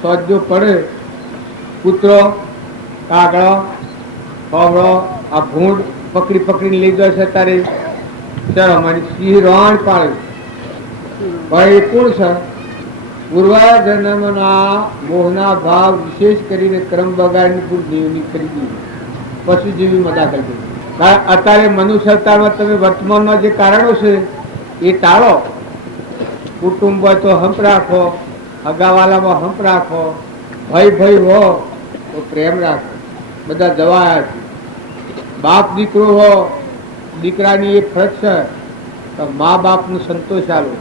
સોજો પડે, કૂતરો, કાગડો, ખવડો, આ ભૂંડ પકડીને લઈ જાય છે. તારે ચલો મારી સિંહ રણ પાડે પણ એ કોણ છે? પૂર્વજન્મના મોહના ભાવ વિશેષ કરીને ક્રમ બગાડીને પૂર્વજીવની ખરીદી પશુ જેવી મદા કરી દીધી. અત્યારે મનુષ્યતામાં તમે વર્તમાનના જે કારણો છે એ ટાળો. કુટુંબ હોય તો હંપ રાખો, અગાવાલામાં હંપ રાખો, ભય હો તો પ્રેમ રાખો. બધા જવાયા છે. બાપ દીકરો હો, દીકરાની એ ફરજ છે તો મા બાપનું સંતોષ આલો,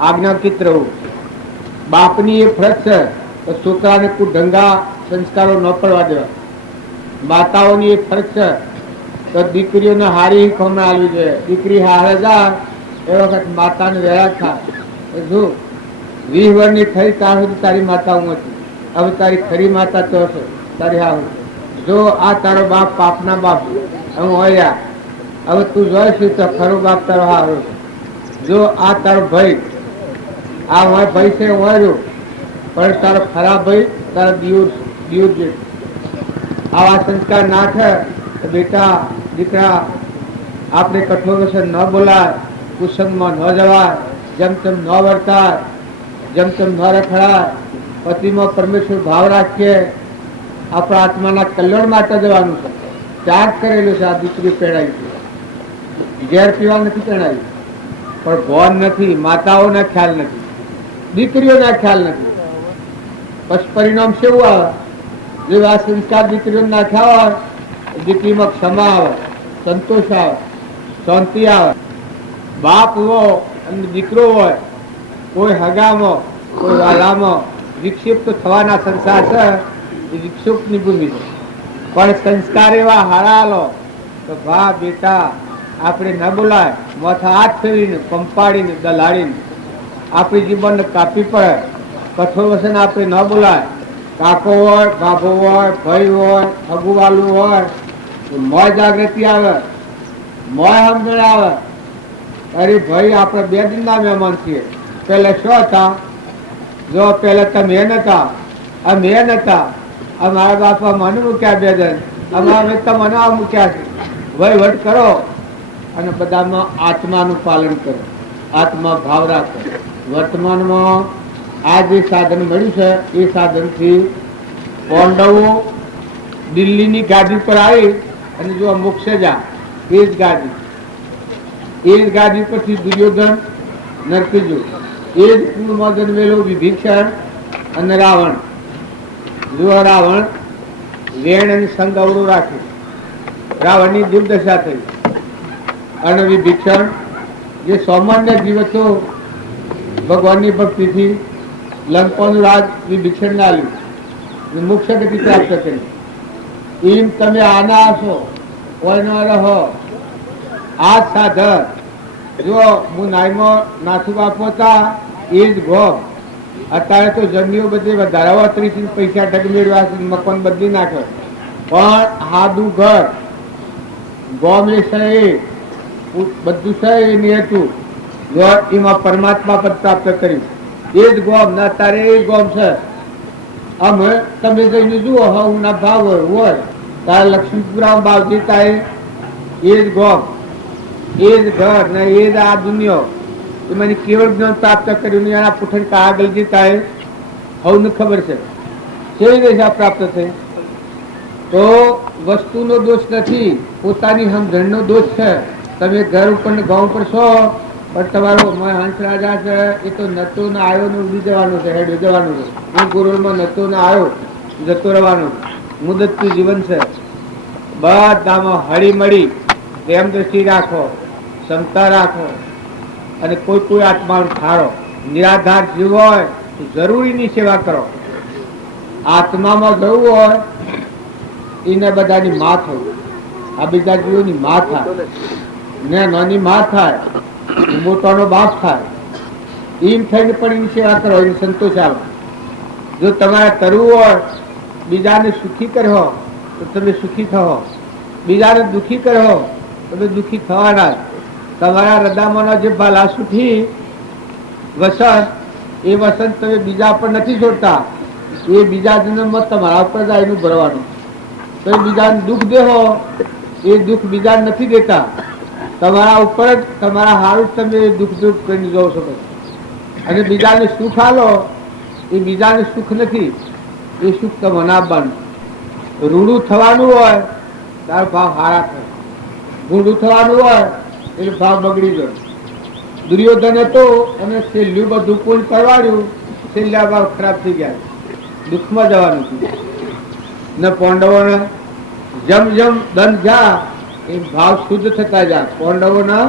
આજ્ઞાકિત રહો. બાપની એ ફરજ છે તો છોકરાને કોઈ ઢંગા સંસ્કારો ન પડવા દેવા. માતાઓની એ ફરજ છે તો દીકરીઓને હારી ખમણ આવવી જોઈએ. દીકરી હારે જાય એ વખત માતાને વેળા થાય. જો 20 વર્ષની થઈ ત્યાં સુધી તારી માતા હું હતી. હવે તારી ખરી માતા તો હશે તારી હા. જો આ તારો બાપ પાપના બાપ હું હોય, હવે તું જોઈશું તો ખરો બાપ તારો હારો. જો આ તારો ભાઈ, આ હોય ભાઈ છે હોય પણ તારો ખરાબ ભાઈ તારા દિયોર છે. આવા સંસ્કાર નાખે તો બેટા દીકરા આપણે કઠોર વિશે ન બોલાય, કુસંગમાં ન જવાય, જેમ તેમ ન વર્તાય, જેમ તેમ ન રખડાય, પતિમાં પરમેશ્વર ભાવ રાખીએ. આપણા આત્માના કલ્યાણ માટે જવાનું છે. ત્યાગ કરેલું છે. આ દીકરી પહેરાવી છે, ઝેર પીવા નથી પહેરાવી, પણ ભોન નથી, માતાઓના ખ્યાલ નથી, દીકરીઓના ખ્યાલ નથી. પછી પરિણામ કેવું આવે? જો આ સંસ્કાર દીકરીઓ નાખ્યા હોય, દીકરીમાં ક્ષમા આવે, સંતોષ આવે, શાંતિ આવે. બાપ હોય અને દીકરો હોય, કોઈ હગામાં કોઈ વાલામાં વિક્ષિપ્ત થવાના સંસાર છે એ વિક્ષિપ્તની ભૂમિ છે. પણ સંસ્કાર એવા હારાલો તો ભા બેટા આપણે ન બોલાય, માથા હાથ ફેરીને પંપાડીને દલાડીને આપણી જીવનને કાપી પડે. કઠોર વસન આપણે ન બોલાય. કાકો હોય, ભાભો હોય, ભાઈ હોય, અગુવાલું હોય, મોય જાગૃતિ આવે, મોય સમજણ આવે. અરે ભાઈ આપણે 2 દિનના મહેમાન છીએ. પેલા શું હતા? જો પેલા તમે નતા, અમે નતા, અમારા બાપા મને મૂક્યા 2 દિન, અમારા તમને મૂક્યા છે. વહીવટ કરો અને બધામાં આત્માનું પાલન કરો, આત્મા ભાવ રાખો. વર્તમાનમાં આ જે સાધન મળ્યું છે એ સાધનથી પાંડવો દિલ્હીની ગાદી પર આવી અને જો મોક્ષે જા એ જ ગાદી પરથી દુર્યોધન નરકીજો, એ જ કુળમાં જન્મેલો વિભીષણ અને રાવણ. જો રાવણ વેણ અને સંગ અવળો રાખ્યો, રાવણની દુર્દશા થઈ. અને વિભીષણ જે સામાન્ય જીવ હતો, ભગવાનની ભક્તિથી લંકાનું રાજ વિભીષણ ને આલ્યું, મોક્ષ ગતિ પ્રાપ્ત કરી. એમ તમે આના હશો કોઈનો રહો. આ સાધન જો હું નાઈમાં નાથુ બાપો હતા એ જ ગોમ. અત્યારે તો જમીઓ બધી વધારાવા 30 પૈસા ઢગ મેળવ્યા, મકાન બદલી નાખ્યો, પણ હાદું ઘર ગોમ એ છે, બધું છે એની હતું. એમાં પરમાત્મા પદ પ્રાપ્ત કર્યું એ જ ગોમ. અત્યારે એ ગોમ છે. અમે તમે જઈને જુઓ હું ના ભાવ હોય તારે લક્ષ્મીપુરા બાવજી થાય એ જ ગોમ, એ જ ઘર ને એ જ આ દુનિયા. એ મને કેવળ જ્ઞાન પ્રાપ્ત કર્યું ને એના પુઠન આગળ જતા હવને ખબર છે કેવી રીતે પ્રાપ્ત થઈ. તો વસ્તુનો દોષ નથી, પોતાની સમજણનો દોષ છે. તમે ઘર ઉપર ગામ પર છો પણ તમારો હંસ રાજા છે એ તો નતો ને આવ્યો ને ઉડી જવાનો છે, હેડ જવાનું છે. હું ગુરુમાં નતો ને આવ્યો જતો રહેવાનો, મુદતનું જીવન છે. બધામાં હળી મળી પ્રેમ દ્રષ્ટિ રાખો, ક્ષમતા રાખો અને કોઈ આત્માનો ઠારો. નિરાધાર જીવ હોય તો જરૂરીની સેવા કરો. આત્મામાં જવું હોય એને બધાની માં થવું, આ બીજા જીવોની માં થાય ને નાની માં થાય, મોટાનો બાપ થાય. એમ થઈને પણ એની સેવા કરો, એને સંતોષ આવે. જો તમારે કરવું હોય બીજાને સુખી કરો તો તમે સુખી થો, બીજાને દુઃખી કરો તમે દુઃખી થવાના. તમારા હૃદયમાંનો જે ભલા સુખી વસંત એ વસંત તમે બીજા પર નથી છોડતા, એ બીજા જન્મમાં તમારા ઉપર જાય એનું ભરવાનું. તમે બીજાને દુઃખ દેહો એ દુઃખ બીજાને નથી દેતા, તમારા ઉપર જ તમારા હારું જ તમે દુઃખ કરીને જાઓ છો. અને બીજાને સુખ આલો એ બીજાને સુખ નથી, એ સુખ તમને આપવાનું. રૂડું થવાનું હોય તારો ભાવ હારા થાય, ભૂંડું થવાનું હોય એટલે ભાવ બગડી ગયો. દુર્યોધન હતો અને છેલ્લું બધું પૂર્ણ કરવાડ્યું, છેલ્લા ભાવ ખરાબ થઈ ગયા, દુઃખમાં જવાનું ને. પાંડવોને જમ જમ દંડ જા એ ભાવ શુદ્ધ થતા જા. પાંડવોના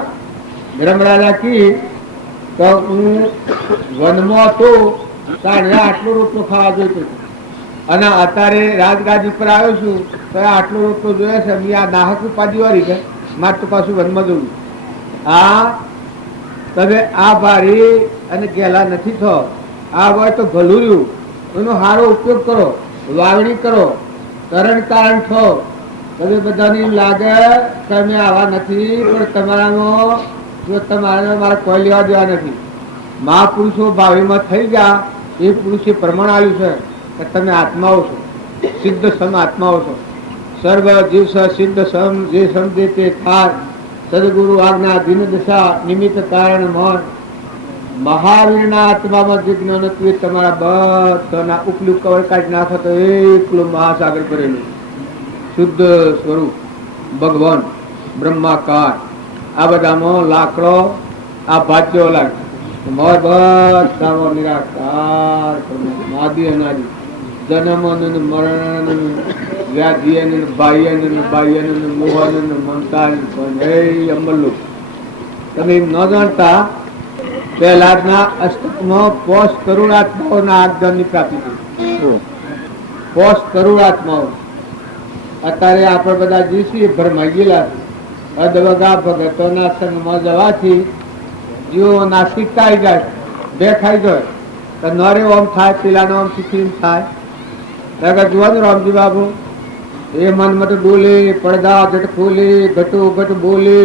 ધર્મરાજા કી તો હું વનમાં હતો ત્યારે આટલો રોટલો ખાવા જોઈતો અને અત્યારે રાજગાદી પર આવ્યો છું તો આટલો રોટલો જોયો છે. આ નાહક ઉપાધિ વાળી છે, મારે તો પાછું વનમાં જવું. આ તમે આ ભારી અને ગેલા નથી થો. આ હોય તો ભલું રહ્યું, એનો સારો ઉપયોગ કરો, વાવણી કરો, તરણ કારણ થો. તમે બધાને લાગે તમે આવા નથી પણ તમારામાં જો તમારે મારે કોઈ લેવા દેવા નથી. મહાપુરુષો ભાવીમાં થઈ ગયા એ પુરુષે પ્રમાણ આવ્યું છે કે તમે આત્માઓ છો, સિદ્ધ સમ આત્માઓ છો. સર્વ જીવ સિદ્ધ સમ જે સમજે તે થાય. સદગુરુ આજ્ઞા દિન દશા નિમિત્ત કારણ મન. મહાવીરના આત્મામાં જે જ્ઞાન હતું એ તમારા બધાના ઉપલું કવર કાઢી નાખો તો એકલું મહાસાગર ભરેલું શુદ્ધ સ્વરૂપ ભગવાન બ્રહ્માકાર. આ બધામાં લાકડો આ ભાગ્યો લાગે બધા નિરાકાર માદી અનાદી જન્મ મરણ વ્યાધિ બાહ્ય મોહન મમતા અમલ્લુ. તમે એમ ન જાણતા પહેલાના અષ્ટકમાં 5 કરોડ આત્માઓના આજ્ઞાની પ્રાપ્તિ થઈ. 5 કરોડ આત્માઓ અત્યારે આપણે બધા જીવીએ ભરમાઈ ગયેલા. અદવગા ભગતોના સંગમાં જવાથી જીવો નાસ્તિકતા આવી જાય, બે ખાઈ જાય તો નરે ઓમ થાય, પેલાનો ઓમ શીખી થાય. જોવાનું રામજી બાબુ એ મન મત બોલે, પડદા ઘટ ખોલે, ઘટો ઘટ બોલે,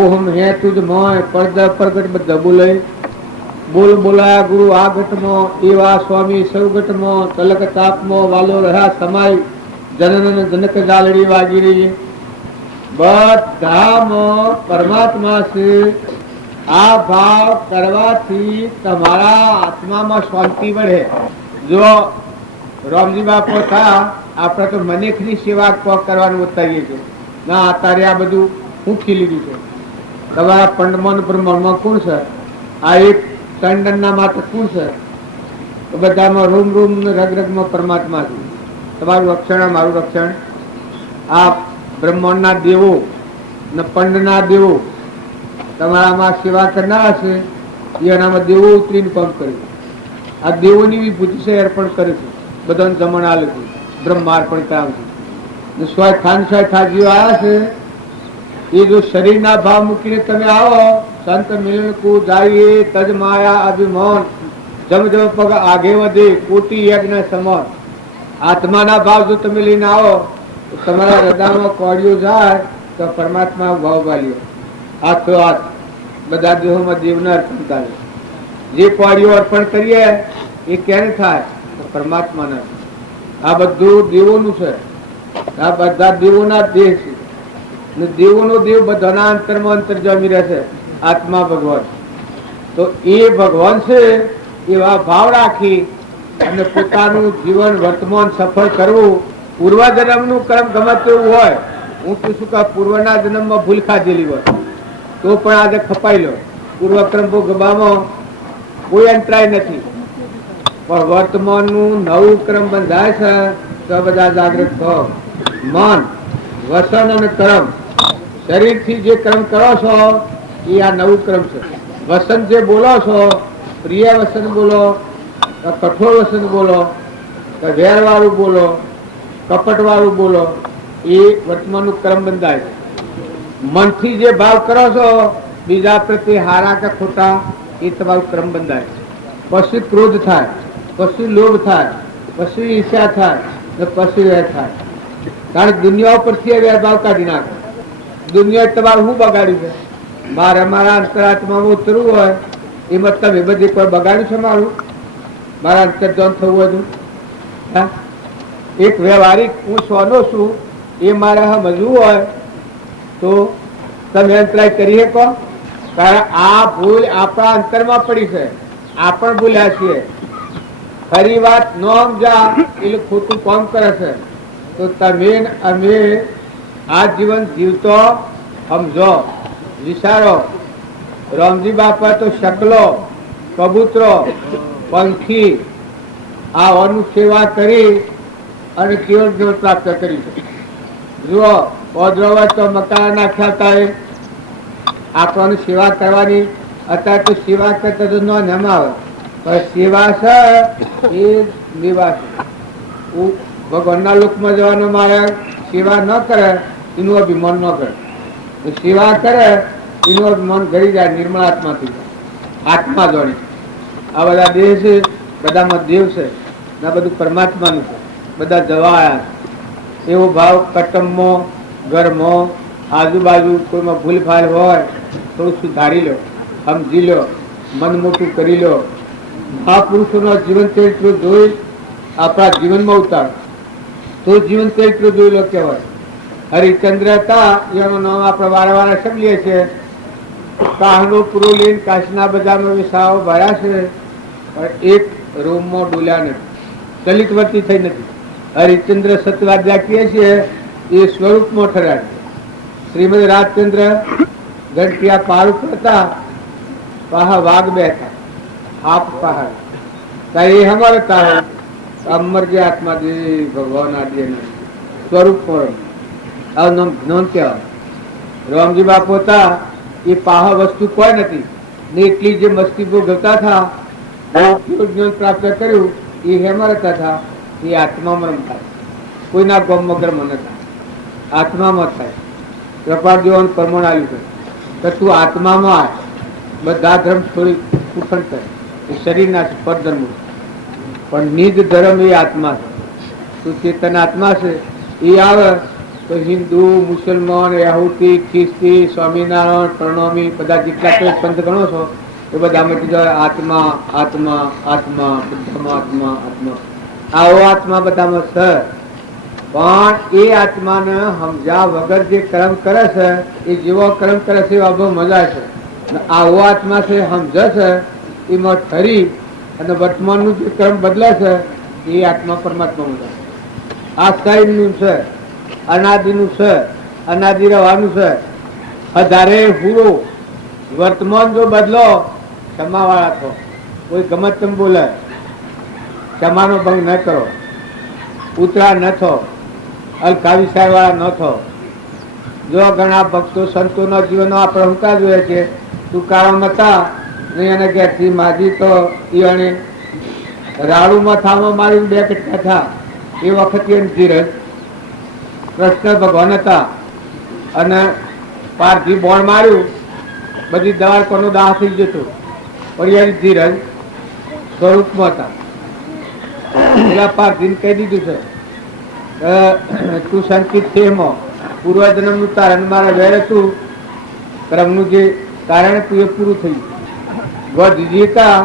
ઓહમ હે તુજ મોય, પડદા પરગટ બધા બોલે. બોલ બોલાયા ગુરુ આ ઘટમાં, એવા સ્વામી સૌ ઘટમાં, તલક તાપમાં વાલો રહ્યા સમાય. જનન જનક જાલડી વાગી રહી, બધામાં પરમાત્મા છે. આ ભાવ કરવાથી તમારા આત્મામાં શાંતિ મળે. જો રામજી બાપુ હતા, આપણે તો મનેખની સેવા કરવાનું ઉતારીએ છીએ. ના, અત્યારે આ બધું મૂકી લીધું છે. તમારા પંડમાં બ્રહ્માંડમાં કોણ છે? આ એક ટંડનના માત્ર કોણ છે? તો બધામાં રૂમ રૂમ રગ રગમાં પરમાત્મા છે. તમારું રક્ષણ, મારું રક્ષણ. આ બ્રહ્માંડના દેવો ને પંડના દેવો તમારામાં સેવા કરનાર હશે, એનામાં દેવો ઉતરીને કામ કરે. આ દેવોની વિભૂતિ છે અર્પણ કરે છે, બધાને જમણ આલે છે, બ્રહ્મા અર્પણ કરાવે છે. સ્વાય ખાન સ્વાય ઠાજીઓ આવ્યા છે, એ જો શરીરના ભાવ મૂકીને તમે આવો, સંત મિલકુ જાઈએ તજ માયા અભિમાન, જમ જમ પગ આગે વધે કોટી યજ્ઞ સમાન. આત્માના ભાવ જો તમે લઈને આવો તો તમારા હૃદયમાં કોડિયો જાય તો પરમાત્મા ભાવ વાલ્યો હાથો હાથ બધા દેહોમાં દેવને અર્પણ કરે. જે કોડિયો અર્પણ કરીએ એ ક્યારે થાય? તો પરમાત્માના. આ બધું દેવોનું છે. આ બધા દેવોના દેહ છે. દેવોનો દેવ બધાના અંતરમાં અંતર્જામી રહેશે. આત્મા ભગવાન. તો એ ભગવાન છે, એવા ભાવ રાખી અને પોતાનું જીવન વર્તમાન સફળ કરવું. પૂર્વ જન્મનું કર્મ ગમે તેવું હોય, હું પૂછું કે પૂર્વના જન્મમાં ભૂલ ખાધેલી હોય તો પણ આજે ખપાઈ લો. પૂર્વક્રમ ગબામાં કોઈ અંતરાય નથી, પણ વર્તમાનનું નવું ક્રમ બંધાય છે. તો બધા જાગૃત થો. મન, વસન અને કર્મ, શરીરથી જે કર્મ કરો છો એ આ નવું ક્રમ છે. વસન જે બોલો છો, પ્રિય વસન બોલો, કઠોર વસન બોલો, વેર વાળું બોલો, કપટ વાળું બોલો, એ વર્તમાનનું ક્રમ બંધાય છે. મનથી જે ભાવ કરો છો બીજા પ્રત્યે હારા કે ખોટા, એ તમારું ક્રમ બંધાય છે. પછી ક્રોધ થાય, પછી લોભ થાય, પછી ઈર્ષ્યા થાય, ને પછી વેર થાય. કારણ કે દુનિયા ઉપરથી વેર ભાવ કાઢી નાખે. દુનિયા તમારું શું બગાડ્યું છે? મારે મારા અંતરાત્મામાં ઉતરવું હોય એ મતલબ એ બધી કોઈ બગાડ્યું છે મારું? મારા અંતર્જન થવું હતું? એક વ્યવહારિક હું સોનો છું એ મારે સમજવું હોય તો તમે અંતરાય કરી શકો? કારણ આ ભૂલ આપણા અંતરમાં પડી છે, આપણ ભૂલ્યા છીએ. ખરી વાત ન સમજા એટલે ખોટું કામ કરે છે. તો તમે અમે આ જીવન જીવતો સમજો, વિચારો. રામજી બાપા તો શકલો, કબૂતરો, પંખી આવાનું સેવા કરી અને કેવળ જીવન પ્રાપ્ત કરી છે. જુઓ, ઓદ્રવા તો મકાન નાખ્યા હતા, આપણને સેવા કરવાની. અત્યારે તો સેવા કરતા તો ન આવે, પણ સેવા છે એ નિવાસ. ભગવાનના લોકમાં જવાનો મારે સેવા ન કરે એનું અભિમાન ન કરે. સેવા કરે એનું અભિમાન ઘડી જાય, નિર્મળ આત્મા થઈ જાય, આત્મા જોડે. આ બધા દેહ છે, બધામાં દેવ છે, આ બધું પરમાત્માનું છે. બધા જવા આવ્યા એવો ભાવ કટમમાં, ઘરમાં, આજુબાજુ કોઈમાં ભૂલભાલ હોય થોડું સુધારી લો, સમજી લો, મન મોટું કરી લો. મહાપુરુષોનો જીવન ચરિત્ર જોઈ આપણા જીવનમાં ઉતાર તો જીવન ચરિત્ર જોઈ લો કહેવાય. હરિચંદ્ર હતા, એનું નામ આપણે વારે વારે સમજીએ છીએ. કાહનો પૂરો લઈને કાશના બજારમાં વિસાઓ ભર્યા છે, પણ એક રૂમમાં ડોલ્યા નથી, દલિતવર્તી થઈ નથી. હરિચંદ્ર સત્યવાદ્યા કહીએ છીએ એ સ્વરૂપમાં ઠર્યા છે. શ્રીમદ રાજચંદ્ર ગઢપિયા પહાડ ઉપર હતા, પાહા વાઘ બેઠા, આપ પહાડ એ હમારે તારા અમર જે આત્મા જે ભગવાન આદિ સ્વરૂપ પર આવું નામ કહેવાય. રામજી બાપુ હતા એ પાહા વસ્તુ કોઈ નથી ને એટલી જે મસ્તી ભોગવતા હતા, જ્ઞાન પ્રાપ્ત કર્યું એ હેમરતા હતા. એ આત્મામાં રમતા, કોઈના ગોમમાં ગર્મ ન થાય, આત્મામાં થાય. કૃપા દેવાનું પ્રમાણ આવ્યું છે કે તું આત્મામાં આય, બધા ધર્મ થોડી ઉઠણ કરે. એ શરીરના પરધર્મ, પણ નિજ ધર્મ એ આત્મા છે. તું ચેતન આત્મા છે એ આવે તો હિન્દુ, મુસલમાન, યહૂદી, ખ્રિસ્તી, સ્વામિનારાયણ, પ્રણોમી બધા જેટલા કોઈ પંથ ગણો છો એ બધામાં કીધું આત્મા આત્મા આત્મા, બધામાં આત્મા આત્મા. આવો આત્મા બધામાં છે. પણ એ આત્માને સમજ્યા વગર જે કર્મ કરે છે એ જેવો કર્મ કરે છે એવા બહુ મજા છે. આવો આત્મા છે સમજે છે એમાં ઠરી અને વર્તમાનનું જે કર્મ બદલે છે એ આત્મા પરમાત્મા મજા. આ સૈનનું છે, અનાદિનું છે, અનાદિ રહેવાનું છે. હજારે હુરો વર્તમાન જો બદલો ક્ષમા વાળા થો. કોઈ ગમત તેમ બોલે ક્ષમાનો ભંગ ન કરો, ઉતરા ન થો, અલકા વિચાર વાળા ન થો. જો ઘણા ભક્તો સંતોના જીવનો આપણે હોતા જોઈએ છે. તુકારામ હતા નહીં એને કે માજી તો એને રાડુમાં થામાં મારીને 2 કટકા થા. એ વખતે એને ધીરજ. કૃષ્ણ ભગવાન હતા અને પારથી બોણ માર્યું, બધી દવા કોનો દાહ થઈ જતો, પણ એની ધીરજ સ્વરૂપમાં હતા. પેલા પારથી કહી દીધું છે તું સંકિત છે એમાં પૂર્વજન્મનું તારણ મારા વેરે તું કર્મનું જે કારણ તું એ પૂરું થયું. ગોધજી હતા,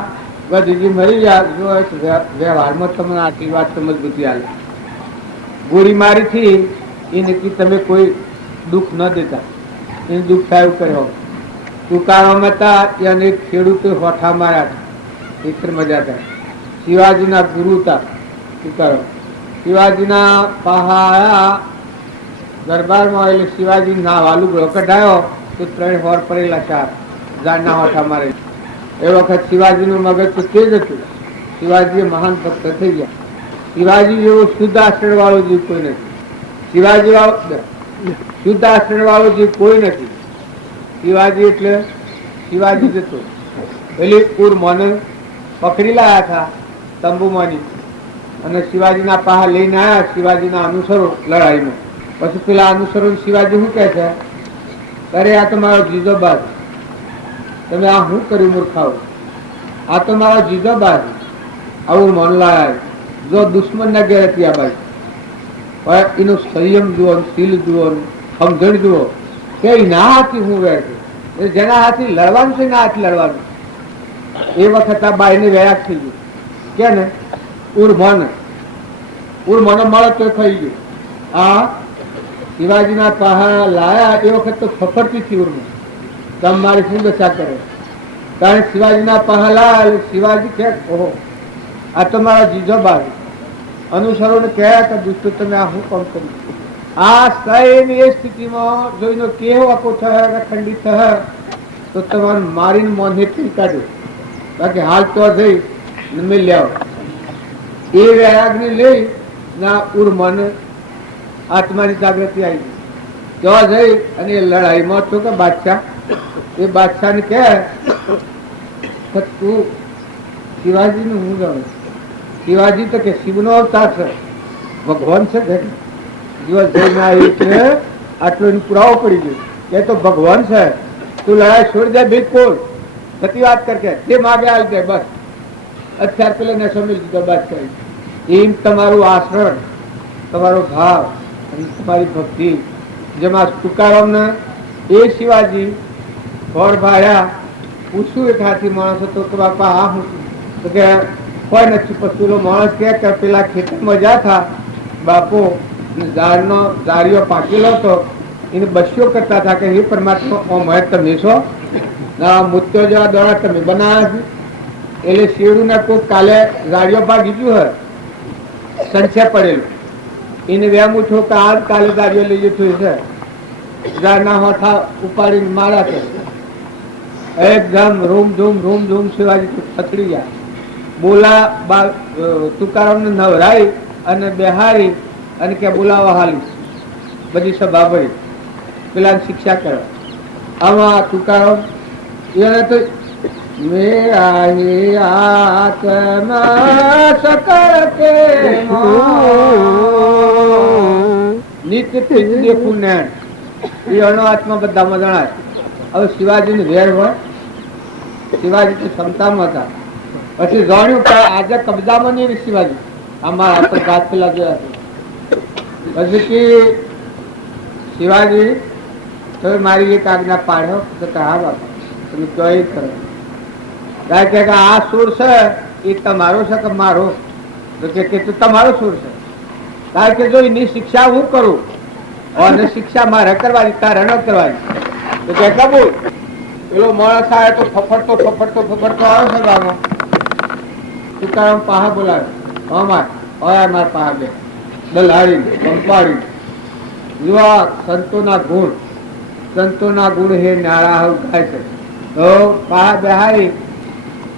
ગોધજી મરી ગયા. વ્યવહારમાં તમને આટલી વાત સમજ બધી હાલે. ગોળી મારી થી એ નક્કી તમે કોઈ દુઃખ ન દેતા, એને દુઃખ થાય એવું કર્યો. તુકારામ હતા એને ખેડૂતો હોઠા માર્યા હતા. એક મજા થાય. શિવાજીના ગુરુ હતા તુકારામ. શિવાજીના પહાડા દરબારમાં એટલે શિવાજી ના વાલું ગ્રહ કઢાયો તો 3 હોર પડેલા 4 જાણના હોઠા મારે. એ વખત શિવાજીનું મગજ તો તેજ હતું. શિવાજી મહાન ભક્ત થઈ ગયા. શિવાજી જેવો શુદ્ધ આચરણ વાળો જીવ કોઈ નથી. શિવાજી વાળો શુદ્ધ આચરણ વાળો જીવ કોઈ નથી. શિવાજી એટલે શિવાજી જ હતો. પેલી પૂર મને પકડી લાયા હતા તંબુમાંની અને શિવાજીના પાહા લઈને આવ્યા. શિવાજીના અનુસરો લડાઈમાં. પછી પેલા અનુસરો શિવાજી શું કહે છે, અરે આ તો મારો જીજો બાદ, તમે આ શું કર્યું મૂર્ખાઓ, આ તો મારો જીજો બાદ, આવું મન લાયા. જો દુશ્મન ના ઘેર હતી આ બાજુ, પણ એનો સંયમ જુઓ, શીલ જુઓ, સમજણ જુઓ કે ના હાથી હું વેર છું. જેના હાથી લડવાનું છે ના હાથી લડવાનું. એ વખત આ બાઈને વ્યાયાક થઈ ગયું કે ને ઉર્મન મળે તો ખાઈ ગયું. આ શિવાજીના પહાડા લાયા એ વખત તો ફફરતી થી ઉર્મ તમે મારી શું દશા કરે. કારણ શિવાજીના પહાડા લાયા શિવાજી કે ઓહો આ તો મારા જીજો બાજુ. અનુસરોને કહ્યા કે દુષ્ટો તમે આ શું કામ કર્યું. આ સૈન એ સ્થિતિમાં જોઈને કેવો આખો થયો ખંડિત થયો તો તમારે મારીને મોંધે પી કાઢ્યો. બાકી હાલ તો જઈ મેં લ્યાવો. એ વ્યાયાગને લઈ ના ઉર્મન આત્માની જાગૃતિ આવી. ત્યાં જઈ અને એ લડાઈમાં હતો કે બાદશાહ, એ બાદશાહને કહે તું શિવાજી નું હું જાણું. શિવાજી તો કે શિવનો અવતાર છે, ભગવાન છે. દિવસ જઈને એટલે આટલો પુરાવો પડી ગયો કે તો ભગવાન છે. તું લડાઈ છોડી દે બિલકુલ, સતી વાત કરકે જે માગે આવી દે બસ. અત્યાર પેલા ને સમજી દીધો બાદ કરી. એમ તમારું આચરણ, તમારો ભાવ અને તમારી ભક્તિ જેમાં તુકારામને એ શિવાજી ઘર ભાયા પૂછ્યું એક હાથી માણસ હતો કે બાપા આ હું તો કે કોઈ નથી. પશુલો માણસ કે પેલા ખેતરમાં જા થા બાપો ઝાડીઓ પાકેલો હતો એને બસ્યો કરતા હતા કે હે પરમાત્મા તમે છો મુત્યો જેવા દોડા તમે બનાવ્યા છે. એટલે શેરું ને કોઈ કાલે ઝાડીઓ ભાગી ગયું હોય સંખ્યા પડેલું એને વેમ ઉઠો કે આજ કાલે ઝાડીઓ લઈ જતું છે. ઝાડના હોઠા ઉપાડીને મારા કરે એકદમ રૂમ ધૂમ શિવાજી થથડી ગયા. બોલા તુકારામને નવરાઈ અને બેહારી અને કે બોલાવા હાલી બધી સભા ભરી પેલા શિક્ષા કરે. આમાં તુકારામ એને તો મેરા હે આત્મા સકળ કે નિત્ય દેખું નૈણ એનો આત્મા બધામાં જણાય. હવે શિવાજીની વેર હોય, શિવાજી તો ક્ષમતામાં હતા. પછી જાણ્યું કે આજે કબજામાં નહીં શિવાજી અમારા હાથ ગાત પેલા ગયા છે. પછી શિવાજી તમે મારી એક આજ્ઞા પાડ્યો તો હા બાપા તમે કઈ કરો. કારણ કે આ સુર છે એ તમારો છે કે મારો? તો કે તમારો સુર છે. કારણ કે જો એની શિક્ષા હું કરું અને શિક્ષા મારે કરવાની તારે ન કરવાની તો કે કબૂલ. પેલો માણસ આવે તો ફફડતો આવે છે ગામમાં. તુકારામ પાહા બોલાવે, અમાર પાહા બે દલાડી કંપાડી યુવા સંતોના ગુણ હે નાળા ગાય છે. તો પાહા બેહારી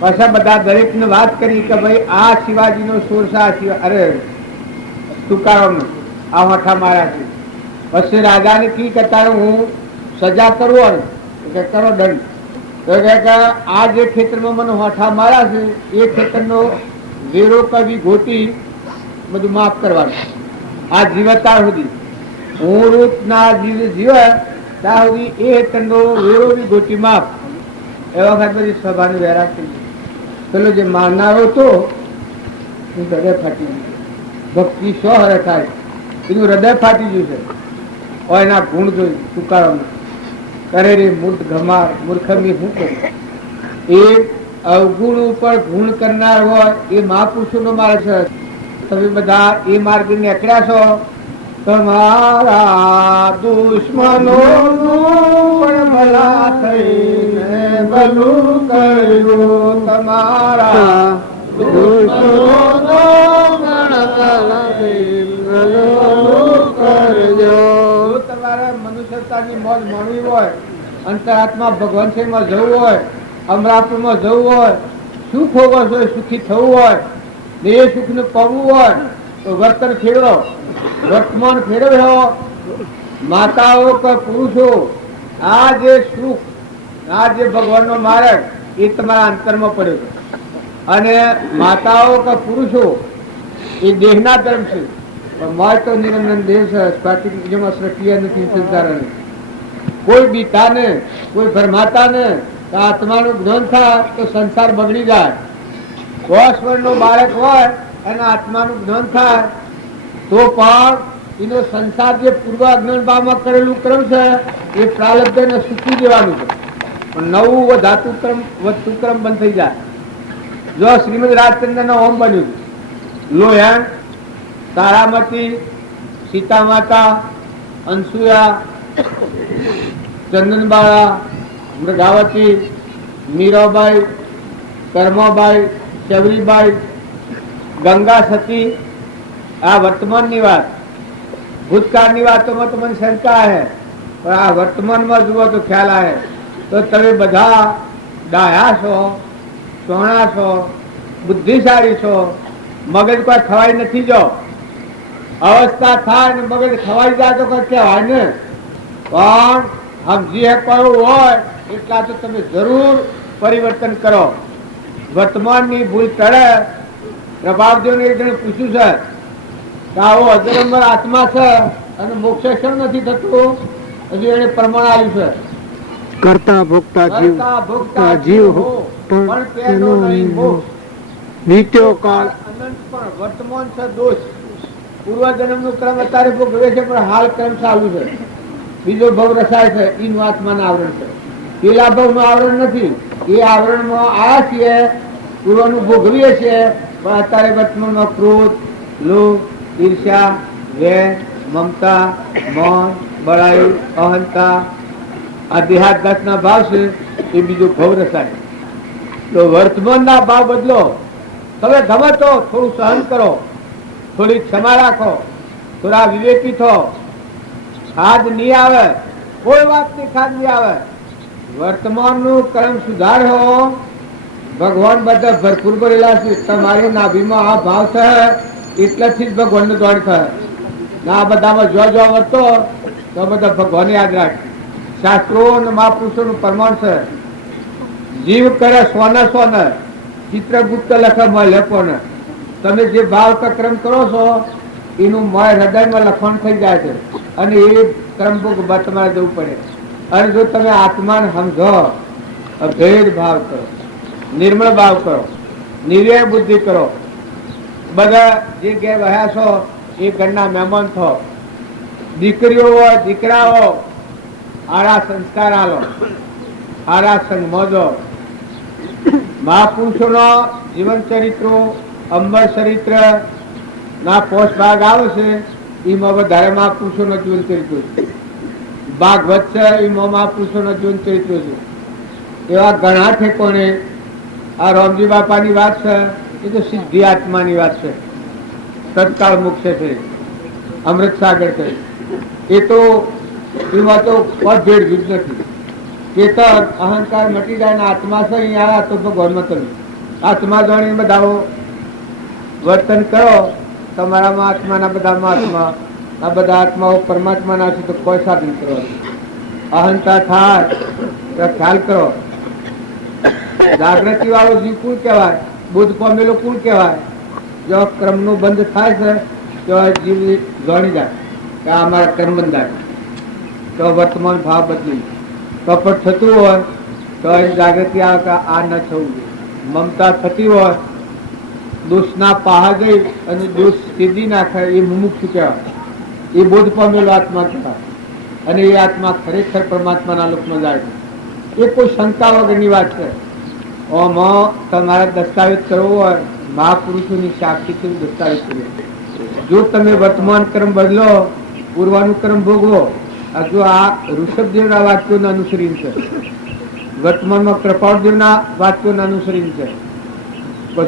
પાછા બધા દરેક ને વાત કરી કે ભાઈ આ શિવાજી નો સોરસા અરે તુકારામ આ હોઠા માર્યા છે. પછી રાજા ને કી કરતા હું સજા કરું કે કરો દંડ. તો કે આ જે ખેતરમાં મને હોઠા માર્યા છે એ ખેતરનો વેરો કવી ગોટી બધું માફ કરવાનું. આ જીવતા સુધી હું રૂપ ના જીવે ત્યાં સુધી એ ખેતરનો વેરો બી ગોટી માફ. એ વખત બધી સભાની વેરા થઈ ગઈ. પેલો જે મારનારો હતો હું હૃદય ફાટી ગયું. ભક્તિ સો હરે થાય એનું હૃદય ફાટી ગયું છે. એના ગુણ જોઈ તુકારામ કરે રે મૂર્ખ ગમાર મૂર્ખમી શું કરું. એ અવગુણ ઉપર ગુણ કરનાર હોય એ મહાપુરુષો નો માર્ગ છે. તમે બધા એ માર્ગ નીકળ્યા છો. તમારા દુશ્મનો ભલા થઈને ભલું કર્યું. તમારા દુશ્મનો ભલા થઈને ભલું કરજો. તમારે મનુષ્યતાની મોજ માણવી હોય, અંતરાત્મા ભગવાન છે માં જવું હોય, અમરાપુરમાં જવું હોય, સુખ હોવો જોઈએ, સુખી થવું હોય, દેહ સુખ ને પામવું હોય તો વર્તન ફેરવો, વર્તમાન ફેરવ્યો. માતાઓ કે પુરુષો આ જે સુખ આ જે ભગવાનનો માર્ગ એ તમારા અંતરમાં પડ્યો છે. અને માતાઓ કે પુરુષો એ દેહના ધર્મ છે પણ મોય તો નિરંજન દેહ છે. સ્વાતિક જેમાં સક્રિય નથી સંસાર. કોઈ બીતા ને કોઈ ભરમાતા ને આત્માનું જ્ઞાન થાય તો સંસાર બગડી જાય. 10 વર્ષનો બાળક હોય અને આત્માનું જ્ઞાન થાય તો પણ એનો સંસાર જે પૂર્વ અજ્ઞાન ભાવમાં કરેલું ક્રમ છે એ પ્રારબ્ધ ને સૂકી દેવાનું છે. પણ નવું વધતું ક્રમ બંધ થઈ જાય. જો શ્રીમદ રાજચંદ્ર નો હોમ બન્યું લોહેણ તારામતી સીતા માતા અનસુયા ચંદનબાળા મૃગાવતી મીરાબાઈ કર્માબાઈ શબરીબાઈ ગંગા સતી આ વર્તમાનની વાત. ભૂતકાળની વાતોમાં તો મને શંકા હે પણ આ વર્તમાનમાં જુઓ તો ખ્યાલ આવે. તો તમે બધા ડાયા છો, સોણા છો, બુદ્ધિશાળી છો. મગજ કોઈ ખવાઈ નથી. જો અવસ્થા થાય ને મગજ ખવાઈ જાય તો કોઈ કહેવાય ને. પણ સમજી શકવાનું હોય એટલા તો તમે જરૂર પરિવર્તન કરો. વર્તમાનની ભૂલ ટળે. પ્રભાવદેવને એક જણે પૂછ્યું છે કે આવો અજરંબર આત્મા છે અને મોક્ષ નથી થતું. હજી એને પ્રમાણ આવ્યું છે કરતા ભોગતા જીવ પણ તેનો નહીં મોક્ષ. નિત્યો કાળ અનંત પણ વર્તમાન છે દોષ. પૂર્વ જન્મ નું ક્રમ અત્યારે ભોગવે છે પણ હાલ ક્રમ ચાલુ છે. બીજો ભવ રસાય છે એનું આત્માનું આવરણ છે. પેલા ભવ નું આવરણ નથી. એ આવરણમાં આ છીએ પૂર્વનું ભોગવીએ છીએ પણ અત્યારે વર્તમાનમાં ક્રોધ, લોભ, ઈર્ષ્યા, વેર, મમતા, મોહ, બળાઈ, અહંતા આ દેહાદ્યાસના ભાવ છે. એ બીજો ભવ રસાય. તો વર્તમાનના ભાવ બદલો. તમે ગમે તો થોડું સહન કરો, થોડી ક્ષમા રાખો, થોડા વિવેકી થો. ખાદ નહીં આવે, કોઈ વાતની ખાદ નહીં આવે. વર્તમાન નું કર્મ સુધારો. ભગવાન બધા ભરપૂર ભરેલા છે. તમારી નાભીમાં આ ભાવ છે એટલાથી જ ભગવાન નું દોડ થાય. ના બધામાં જો વર્તો તો બધા ભગવાન યાદ રાખે. શાસ્ત્રો અને મહાપુરુષો નું પ્રમાણ છે. જીવ કરે સોને ચિત્રગુપ્ત લખે મય લેપોને. તમે જે ભાવ ક્રમ કરો છો એનું મય હૃદયમાં લખણ થઈ જાય છે અને એ ક્રમ તમારે જવું પડે. અને જો તમે આત્માને સમજો, અભેદ ભાવ કરો, નિર્મળ ભાવ કરો, નિર્વય બુદ્ધિ કરો. બધા જે ઘેર રહ્યા છો એ ઘરના મહેમાન થો. દીકરીઓ હોય દીકરાઓ આરા સંસ્કાર આલો, આરા સંગ મોજો. મહાપુરુષોનો જીવન ચરિત્રો, અંબર ચરિત્ર ના પોષ ભાગ આવે છે એમાં વધારે મહાપુરુષોનું જીવન ચરિત્ર છે. ભાગવત છે એમાં મહાપુરુષોનું જીવન ચરિત્ર છે. એવા ઘણા ઠેકોને આ રામજી બાપાની વાત છે એ તો સિદ્ધિ આત્માની વાત છે. તત્કાળ મોક્ષ છે, અમૃત સાગર છે. એ તો એમાં તો ભેળ જુદ નથી. ચેતન અહંકાર મટી જાય ને આત્મા છે અહીંયા આવ્યા તો ભગવાનમાં તમે આત્મા જાણી બધા વર્તન કરો. તમારામાં આત્માના બધામાં આત્મા, આ બધા આત્માઓ પરમાત્માના છે તો કોઈ સાધન કરો. અહંકાર થાય તો ખ્યાલ કરો. જાગૃતિ વાળો જીવ કુલ કહેવાય, બુદ્ધ પામેલો કુલ કહેવાય. જો ક્રમનું બંધ થાય છે તો જીવ જાણી જાય કે આ અમારા કર્મ બંધાય, તો વર્તમાન ભાવ બદલી. કપટ થતું હોય તો જાગૃતિ આવે કે આ ન થવું જોઈએ. મમતા થતી હોય, દોષના પાહા ગઈ અને દોષ સીધી નાખે એ મુમુક્ષુ કહેવાય. એ બોધ પામેલો આત્મા કહેવાય. અને એ આત્મા ખરેખર પરમાત્માના લોકમાં જાય છે. એ કોઈ શંકા વગરની વાત છે. ઓમાં તમારે દસ્તાવેજ કરવો હોય મહાપુરુષોની સાક્ષીથી દસ્તાવેજ કર્યો. જો તમે વર્તમાન કર્મ બદલો, પૂર્વાનું કર્મ ભોગવો. જો આ ઋષભદેવના વાક્યોને અનુસરીને છે, વર્તમાનમાં કૃપાળદેવના વાક્યોને અનુસરીને છે.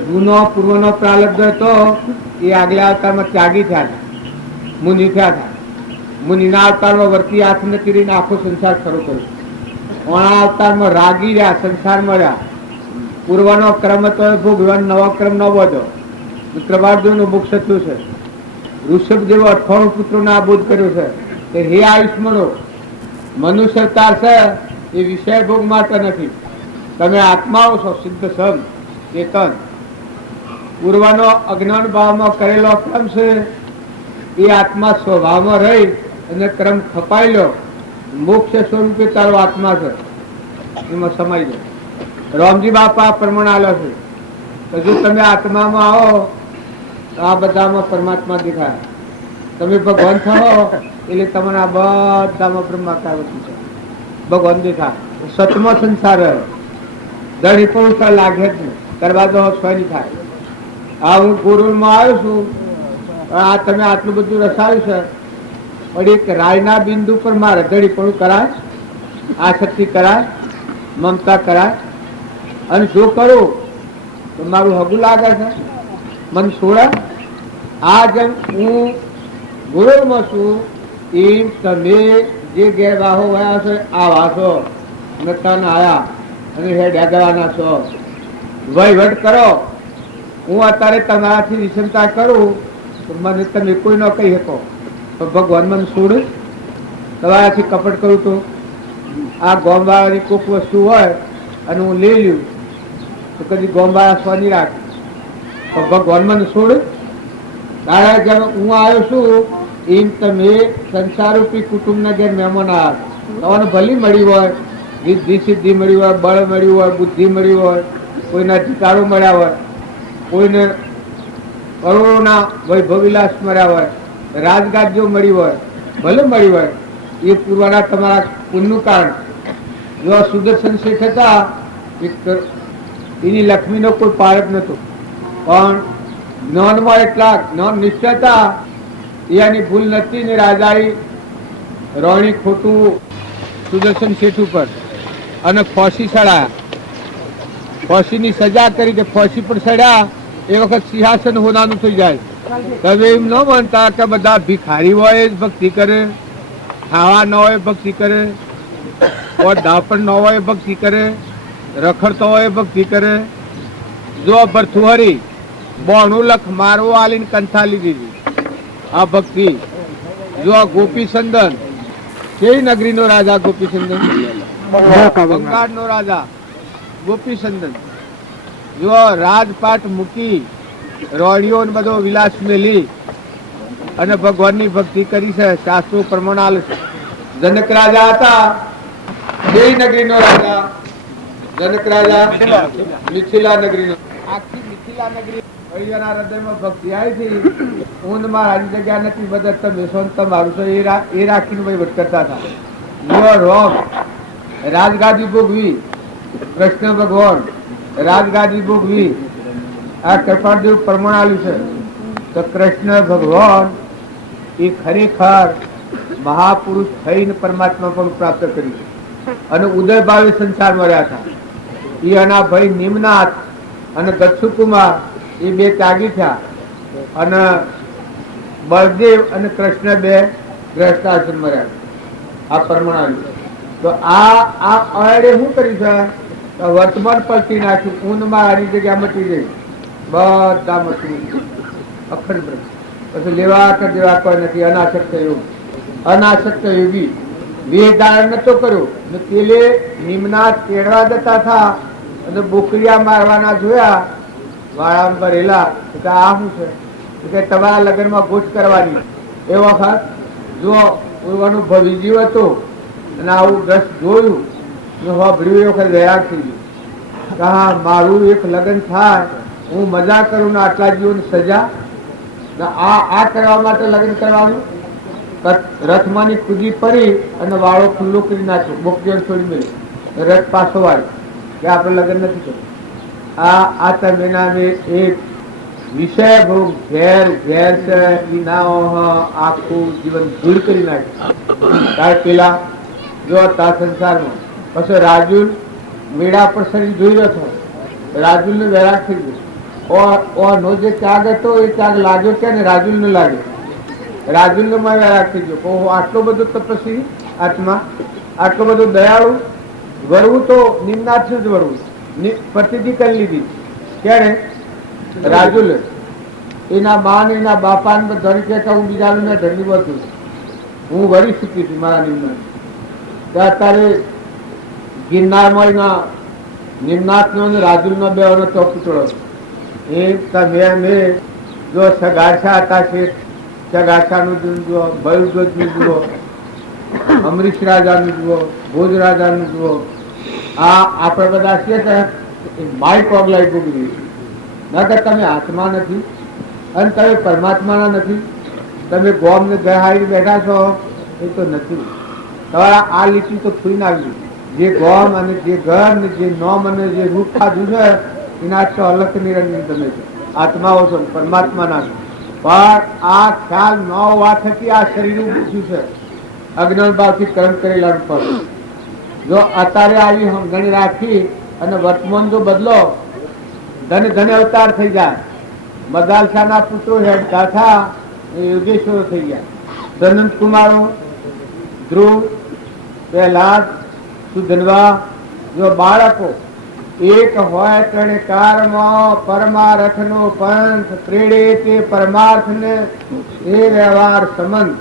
જૂનો પૂર્વનો પ્રારબ્ધ હતો એ આગલા અવતારમાં ત્યાગી થયા હતા, મુનિ થયા હતા. મુનિના અવતારમાં વર્તી હાથ ને તીરીને આખો સંસાર ખરો કર્યો. ઓણા અવતારમાં રાગી રહ્યા, સંસારમાં રહ્યા. પૂર્વનો ક્રમ હતો ભોગવાન, નવો ક્રમ ન વધો. કૃપાળદેવનું મોક્ષ થયું છે. ઋષભદેવ 98 પુત્રોને આબોધ કર્યો છે કે હે આયુષ્મનો, મનુષ્ય અવતાર છે એ વિષય ભોગ માટે નથી. તમે આત્માઓ છો, સિદ્ધ સમ ચેતન. પૂર્વનો અજ્ઞાન ભાવમાં કરેલો ક્રમ છે એ આત્મા સ્વભાવમાં રહી અને ક્રમ ખપાઈ લો. મોક્ષ સ્વરૂપે તારો આત્મા છે, એમાં સમાઈ જાય. રામજી બાપા પ્રમાણ આલો છે તો જો તમે આત્મામાં આવો તો આ બધામાં પરમાત્મા દેખાય. તમે ભગવાન થયો એટલે તમારા બધામાં બ્રહ્માકાર વસ્તુ છે, ભગવાન દેખાય. સતમો સંસાર દળી પણ લાગે જ નહીં, દરવાજો સ્વયં થાય. આ હું ગુરુમાં આવ્યો છું, આ તમે આટલું બધું રસાવ્યું છે, પણ એક રાયના બિંદુ પર મારે દળી પણ કરાય, આસક્તિ કરાય, મમતા કરાય. અને જો કરું તો મારું હગું લાગે છે, મન છોડા. આ જેમ હું ગુરુમાં છું એમ તમે જે ગેરવાહો વયા છો આ વાસો નતા આયા અને હેડ્યા જવાના છો. વહીવટ કરો. હું અત્યારે તમારાથી વિષમતા કરું તો મને તમે કોઈ ન કહી શકો, તો ભગવાન મને છોડ. તમારાથી કપટ કરું તો આ ગોમવાળાની કોઈક વસ્તુ હોય અને હું લઈ લ્યું તો કદી ગોમવાળા સ્વ નહીં રાખે, તો ભગવાન મને છોડ. તારા જેમ હું આવ્યો છું એમ તમે સંસારરૂપી કુટુંબના ઘેર મહેમાન આવ્યા. તમને ભલી મળી હોય, રિદ્ધિ સિદ્ધિ મળી હોય, બળ મળ્યું હોય, બુદ્ધિ મળી હોય, કોઈના અધિકારો મળ્યા હોય, કોઈને કરોડોના વૈભવિલાસ મળ્યા હોય, રાજગાદીઓ મળી હોય, ભલે મળી હોય. એ પૂર્વના તમારા પુણ્યનું કારણ. જો સુદર્શન શેઠ હતા એની લક્ષ્મીનો કોઈ પાર જ નહોતો, પણ જ્ઞાનમાં એટલા જ્ઞાન નિષ્ઠ હતા એની ભૂલ નથી ને રાજાએ રોણી ખોટું સુદર્શન શેઠ ઉપર અને ફાંસી ચડાયા. ફાંસીની સજા કરી કે ફાંસી પર ચડ્યા એ વખત સિંહાસન હોનાનું થઈ જાય. તમે એમ ન માનતા કે બધા ભિખારી હોય જ ભક્તિ કરે, ખાવા ન હોય ભક્તિ કરે, દાપણ ન હોય ભક્તિ કરે, રખડતો હોય ભક્તિ કરે. જો ભરથુહરી 92 લાખ મારવો આલીને કંથા લીધી આ ભક્તિ. જો ગોપીચંદન કઈ નગરીનો રાજા ગોપીચંદન, બંગાળનો રાજા ગોપીચંદન. જો રાજપાટ મૂકી રોડીઓ બધો વિલાસ મેલી અને ભગવાનની ભક્તિ કરી છે. શાસ્ત્રો પ્રમાણ આલે છે. જનક રાજા હતા, બે નગરીનો રાજા. જનક રાજા મિથિલા નગરીનો. આખી મિથિલા નગરી હૃદયમાં ભક્તિ આવી હતી. ઊંધમાં હારી જગ્યા નથી, બધા તમે તમારું છે એ રાખીને વહીવટ કરતા હતા. રોમ રાજગાદી ભોગવી, કૃષ્ણ ભગવાન રાજગાદી ભોગવી. આ કૃપાળદેવ પ્રમાણ આલ્યું છે. તો કૃષ્ણ ભગવાન એ ખરેખર મહાપુરુષ થઈને પરમાત્મા પણ પ્રાપ્ત કર્યું અને ઉદય ભાવે સંસારમાં રહ્યા હતા. એ એના ભાઈ નિમનાથ અને ગચ્છુકુમાર એ બે ત્યાગી થયા અને બળદેવ અને કૃષ્ણ બે ગ્રસ્તાશ્રમમાં રહ્યા. આ પરમાણુ તો આ અડે શું કર્યું છે? વર્તમાન પલટી નાખ્યું. ઊંધમાં આની જગ્યા મટી ગઈ, બધા મટી અખંડ બ્રહ્મ. પછી લેવા કે દેવા કોઈ નથી. અનાસક્ત યોગ, અનાસક્ત યોગી વેદ ધારણ નતો કર્યો ને પેલે નિમનાથ તેડવા જતા હતા અને બોકરિયા મારવાના જોયા વાળામાં ભરેલા. આ શું છે કે તમારા લગ્નમાં ગોઠ કરવાની. એ વખત જો અનુભવી જીવ હતો અને આવું દ્રશ જોયું ને ભર્યું એ વખત ગયા થઈ ગયું. હા, મારું એક લગ્ન થાય, હું મજા કરું ને આટલા જીવોની સજા આ કરવા માટે લગ્ન કરવાનું. રથમાંની કૂદી પડી અને વાળો ખુલ્લો કરી નાખ્યો, બોકડીઓ છોડી મેળ્યો. રથ પાછો વાળ્યો કે આપણે લગ્ન નથી કર્યું. આ તમે નામે એક વિષય ભોગ ઝેર ઝેર છે એ ના આખું જીવન દૂર કરી નાખ્યું. પેલા જો હતા સંસારમાં. પછી રાજુલ મેળા પર શરીર જોઈ રહ્યો હતો. રાજુલ ને વૈરાગ થઈ ગયો. નો જે ત્યાગ હતો એ ત્યાગ લાગ્યો કે રાજુલ ને લાગ્યો. રાજુલ નો માં વૈરાગ થઈ ગયો. આટલો બધો તપસ્વી આત્મા, આટલો બધો દયાળુ. વરવું તો નિમનાથ જ વરવું. પ્રતિથી કરી લીધી. ક્યારે? રાજુલ એના મા ને એના બાપા ને ધન કે હું બીજા ધણી બધું હું વરી શકી હતી મારા નિમનાથ. અત્યારે ગિરનારમાં એના નિમનાથ નો રાજુલ નો બે ચોક ટુકડો. એ મેં જો સગાછા હતા છે, સગાછા નું જુઓ, ભયુદ્વજ નું જુઓ, અમરીશ રાજા નું જુઓ, ભોજ રાજા નું જુઓ. આ આપણે બધા છીએ માય પગલાઈ ભોગવી. નકર તમે આત્મા નથી અને તમે પરમાત્માના નથી. તમે ગોમ ને ગહાઈ બેઠા છો એ તો નથી. તમારા આ લીટી તો ખુઈ નાખી. જે ગોમ અને જે ઘર ને જે નોમ અને જે રૂપ ખાધું છે એના તો અલગ નિરંજન તમે છો, આત્માઓ છો, પરમાત્માના છો. પણ આ ખ્યાલ ન હોવા થકી આ શરીર પૂછ્યું છે અજ્ઞાન ભાવથી કર્મ કરેલા પર. જો અત્યારે આવી સમજણી રાખી અને વર્તમાન જો બદલો, ધન ધન અવતાર થઈ જાય. મદાલસાના પુત્રો હેડતા થા એ યોગેશ્વરો થઈ ગયા. ધનંત કુમારો, ધ્રુવ, પ્રહલાદ, સુધનવા જો બાળકો એક હોય ત્રણે કારમાં પરમાર્થ નો પંથ પ્રેડે તે પરમાર્થ ને એ વ્યવહાર સંબંધ.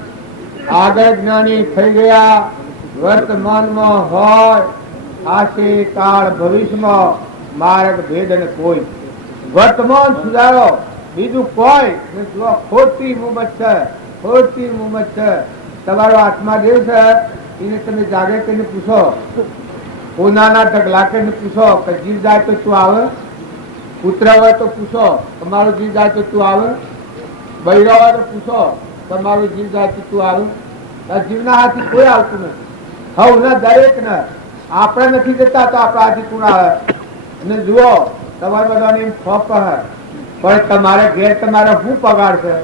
આગળ જ્ઞાની થઈ ગયા, વર્તમાનમાં હોય આશે કાળ ભવિષ્યમાં માર્ગ ભેદ ને કોઈ. વર્તમાન સુધારો, બીજું કોઈ ખોટી મુમત છે, ખોટી મુમત છે. તમારો આત્મા દેવ છે એને તમે જાગે કરીને પૂછો, કોનાના ઢગલા કરીને પૂછો કે જીવ જાય તો તું આવે. પુત્ર હોય તો પૂછો તમારો જીવ જાય તો તું આવે. બૈરા હોય તો પૂછો તમારો જીવ જાય તો તું આવે. જીવના હાથથી કોઈ આવતું નથી. હવ ને દરેક ને આપણે નથી જતા તો આપણા હાથથી કોણ આવે? અને જુઓ તમારે બધાની ફોપ પણ તમારે ઘેર તમારે શું પગાર છે?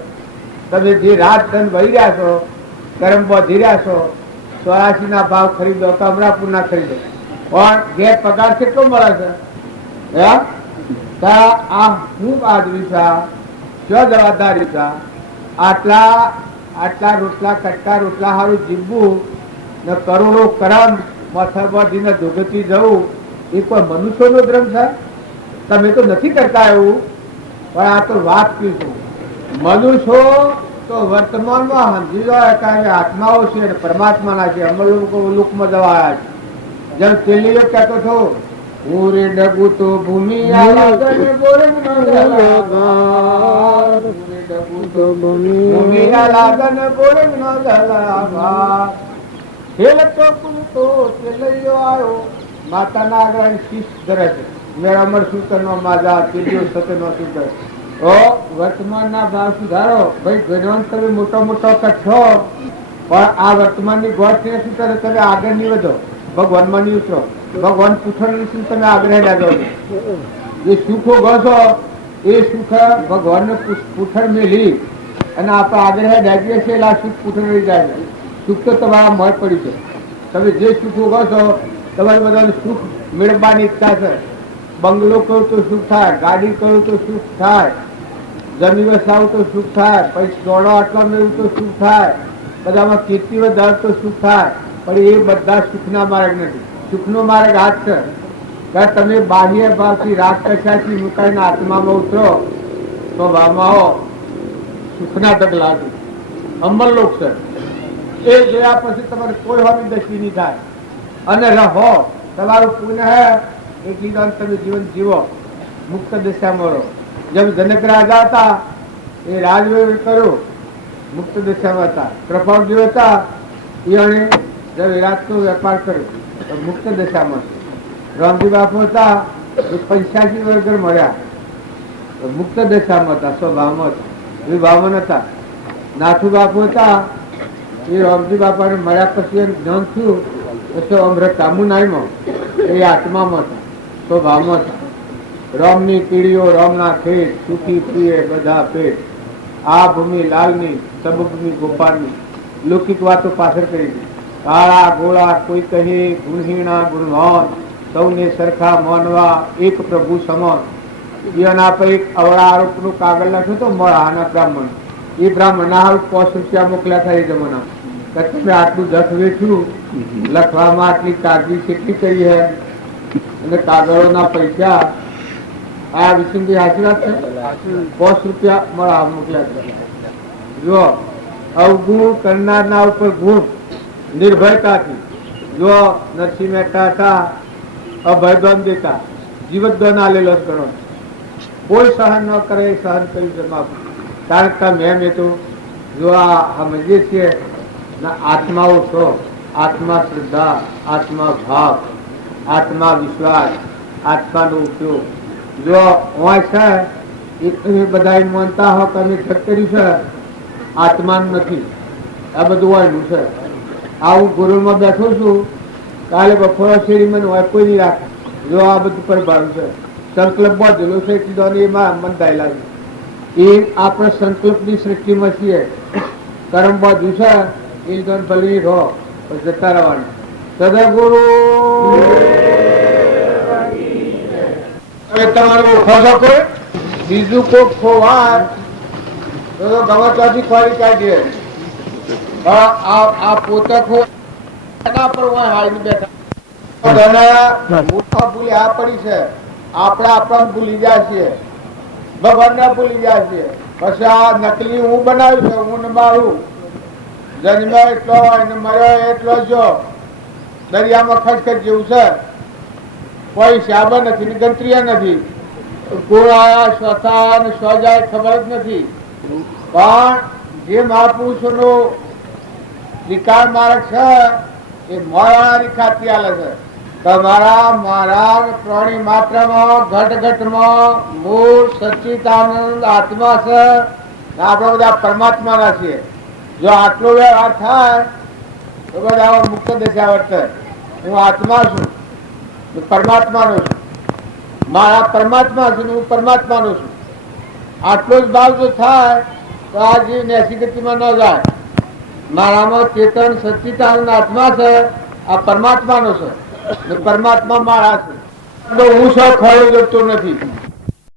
તમે જે રાત ધન વહી રહ્યા છો, કર્મ વધી રહ્યા છો, 84 ના ભાવ ખરીદો, કમરાપુર ના ખરીદો, પણ ઘેર પગાર કેટલો મળે છે? આ શું આદમી છે? શું જવાબદારી છે? આટલા રોટલા કટકા રોટલા સારું જીવવું ને કરોડો કરમ માથા વધીને ધોગતી જવું એ કોઈ મનુષ્યનો ધર્મ છે? તમે તો નથી કરતા એવું. પણ આ તો વાત કીધું. મનુષ્યો તો વર્તમાનમાં સમજી જાય કે આત્માઓ છે અને પરમાત્માના છે. અમે લોકો લોકમાં જવા આવ્યા છે. જેમ તેલીઓ કહેતો હતો, હું રે ડગુ તો ભૂમિ માતાના આગળ શીશ ધરે છે. મેળામણ સૂત્ર નો માજા તેલીઓ સત્ય નો સૂત્ર. વર્તમાનના ભાવ સુધારો. ભાઈ ભગવાન તમે મોટો મોટો કચ્છો પણ આ વર્તમાનની ગોઠ ને શું કરે? તમે આગળ નહીં વધો, ભગવાનમાં નહીં ઉતરો. ભગવાન પૂછવાનું શું તમે આગળ લાગો? જે સુખો ગોસો એ સુખ ભગવાનને પૂઠણ મેલી અને આપણે આગળ ડાકીએ છીએ એટલે આ સુખ પૂઠણ રહી જાય છે. સુખ તો તમારા મોય પડ્યું છે. તમે જે સુખ ઉગો છો તમારે બધાને સુખ મેળવવાની ઈચ્છા છે. બંગલો કહું તો સુખ થાય, ગાડી કહું તો સુખ થાય, જમી વસાવું તો સુખ થાય, પછી દોડો આટલા મેળવું તો સુખ થાય, બધામાં કીર્તિ વધારે તો સુખ થાય. પણ એ બધા સુખના માર્ગ નથી. સુખનો માર્ગ આ જ છે કે તમે બાહ્ય ભાવથી રાગ કશાથી મુકાઈને આત્મામાં ઉતરો તો ભાવમાં સુખના ડગલા છે. અમરલોક છે. એ જોયા પછી તમારે કોઈ હોવાની દશી નહીં થાય અને રહો તમારું પુણ્ય હે એ જીવન તમે જીવન જીવો, મુક્ત દશામાં રહો. જેમ જનક રાજા હતા એ રાજવ્યવહાર કર્યો, મુક્ત દશામાં હતા. કૃપાળજી હતા એને વિરાટનો વેપાર કર્યો, મુક્ત દશામાં. રામજી બાપુ હતા એ 85 વર્ષ મળ્યા, મુક્ત દશામાં હતા, સ્વભાવમાં હતા, વિભાવમાં હતા. નાથુ બાપુ હતા એ રામજી બાપાને મળ્યા પછી એનું જ્ઞાન થયું પછી અમૃત કામુનાઈમાં એ આત્મામાં હતા, સ્વભાવમાં હતા. રામની કીડીઓ રામના ખેત, સુખી પ્રિય બધા પેટ, આ ભૂમિ લાલની સબભૂમિ ગોપાલની. લૌકિક વાતો પાછળ કરી હતી. કાળા ગોળા કોઈ કહે ગુણહીણા ગુણવાન, સૌને સરખા માનવા એક પ્રભુ સમાન. એના પર એક અવળા આરોપનું કાગળ લખ્યું તો મળાના બ્રાહ્મણ. એ બ્રાહ્મણ ના હાલ 5 રૂપિયા મોકલ્યા થાય એ જમાના. તમે આટલું દસ વેચ્યું, લખવામાં આટલી કાળજી કેટલી કરી હે અને કાગળોના પૈસા આ વિષ્ણુભાઈ સાચી વાત છે, 5 રૂપિયા મળા મોકલ્યા છે. જો અવગુણ કરનારના ઉપર ગુણ નિર્ભયતાથી. જો નરસિંહ મહેતા હતા અભયદાન દેતા, જીવતદાન આલેલો કરો, કોઈ સહન ન કરે સહન કર્યું છે બાપુ. કારણ કે મેં તો જો આ સમજીએ છીએ આત્માઓ છો, આત્મા શ્રદ્ધા, આત્મા ભાવ, આત્મા વિશ્વાસ, આત્માનો ઉપયોગ. જો હોય છે એ તમે બધા માનતા હો કે અમે છત કર્યું છે, આત્માનું નથી. આ બધું હોયનું છે. આ હું ગુરુમાં બેઠો છું, કાલે બપોરા શેરી મને હોય કોઈ નહીં રાખે. જો આ બધું પરભારું છે, સંકલ્પ બાંધેલો છે એમાં મન દાયેલા છે. એ આપણે સંકલ્પની સૃષ્ટિમાં છીએ, કર્મ બાંધ્યું છે એ ભલી રહો જતા રહેવાનું. સદગુરુ તમારું ખોજો કોઈ બીજું કોક ખોવા તો ગમે ત્યાંથી ખોરી કાઢીએ. આ પોતે ખો એના પર હાલી બેઠા મોટા ભૂલી આ પડી છે. આપણા ભૂલી જાય છીએ, ભગવાન ને ભૂલી જાય છીએ. પછી આ નકલી હું બનાવ્યું છે, હું ને મારું જન્મ્યો એટલો હોય ને મર્યો એટલો જો દરિયામાં ખચખચ જેવું છે. કોઈ શાબા નથી ને ગંત્રિયા નથી, કોણ આયા સ્વથા ને સ્વ જાય ખબર જ નથી. પણ જે મહાપુરુષો નો વિકાર માર્ગ છે એ મોરાની ખાતી આલે છે. તમારા મારા પ્રાણી માત્રમાં ઘટ ઘટમાં મૂળ સચ્ચિદાનંદ આત્મા છે. આપણે બધા પરમાત્માના છીએ. જો આટલો વ્યવહાર થાય તો બધા મુક્ત દશા વર્તે. હું આત્મા છું, પરમાત્માનો છું, મારા પરમાત્મા છું, હું પરમાત્માનો છું. આટલો જ ભાવ જો થાય તો આ જીવ નેસી ગતિમાં ન જાય. મારામાં ચેતન સચ્ચિદાનંદ આત્મા છે, આ પરમાત્માનો છે, પરમાત્મા મારા છે. હું સૌ ખોઈ જતો નથી.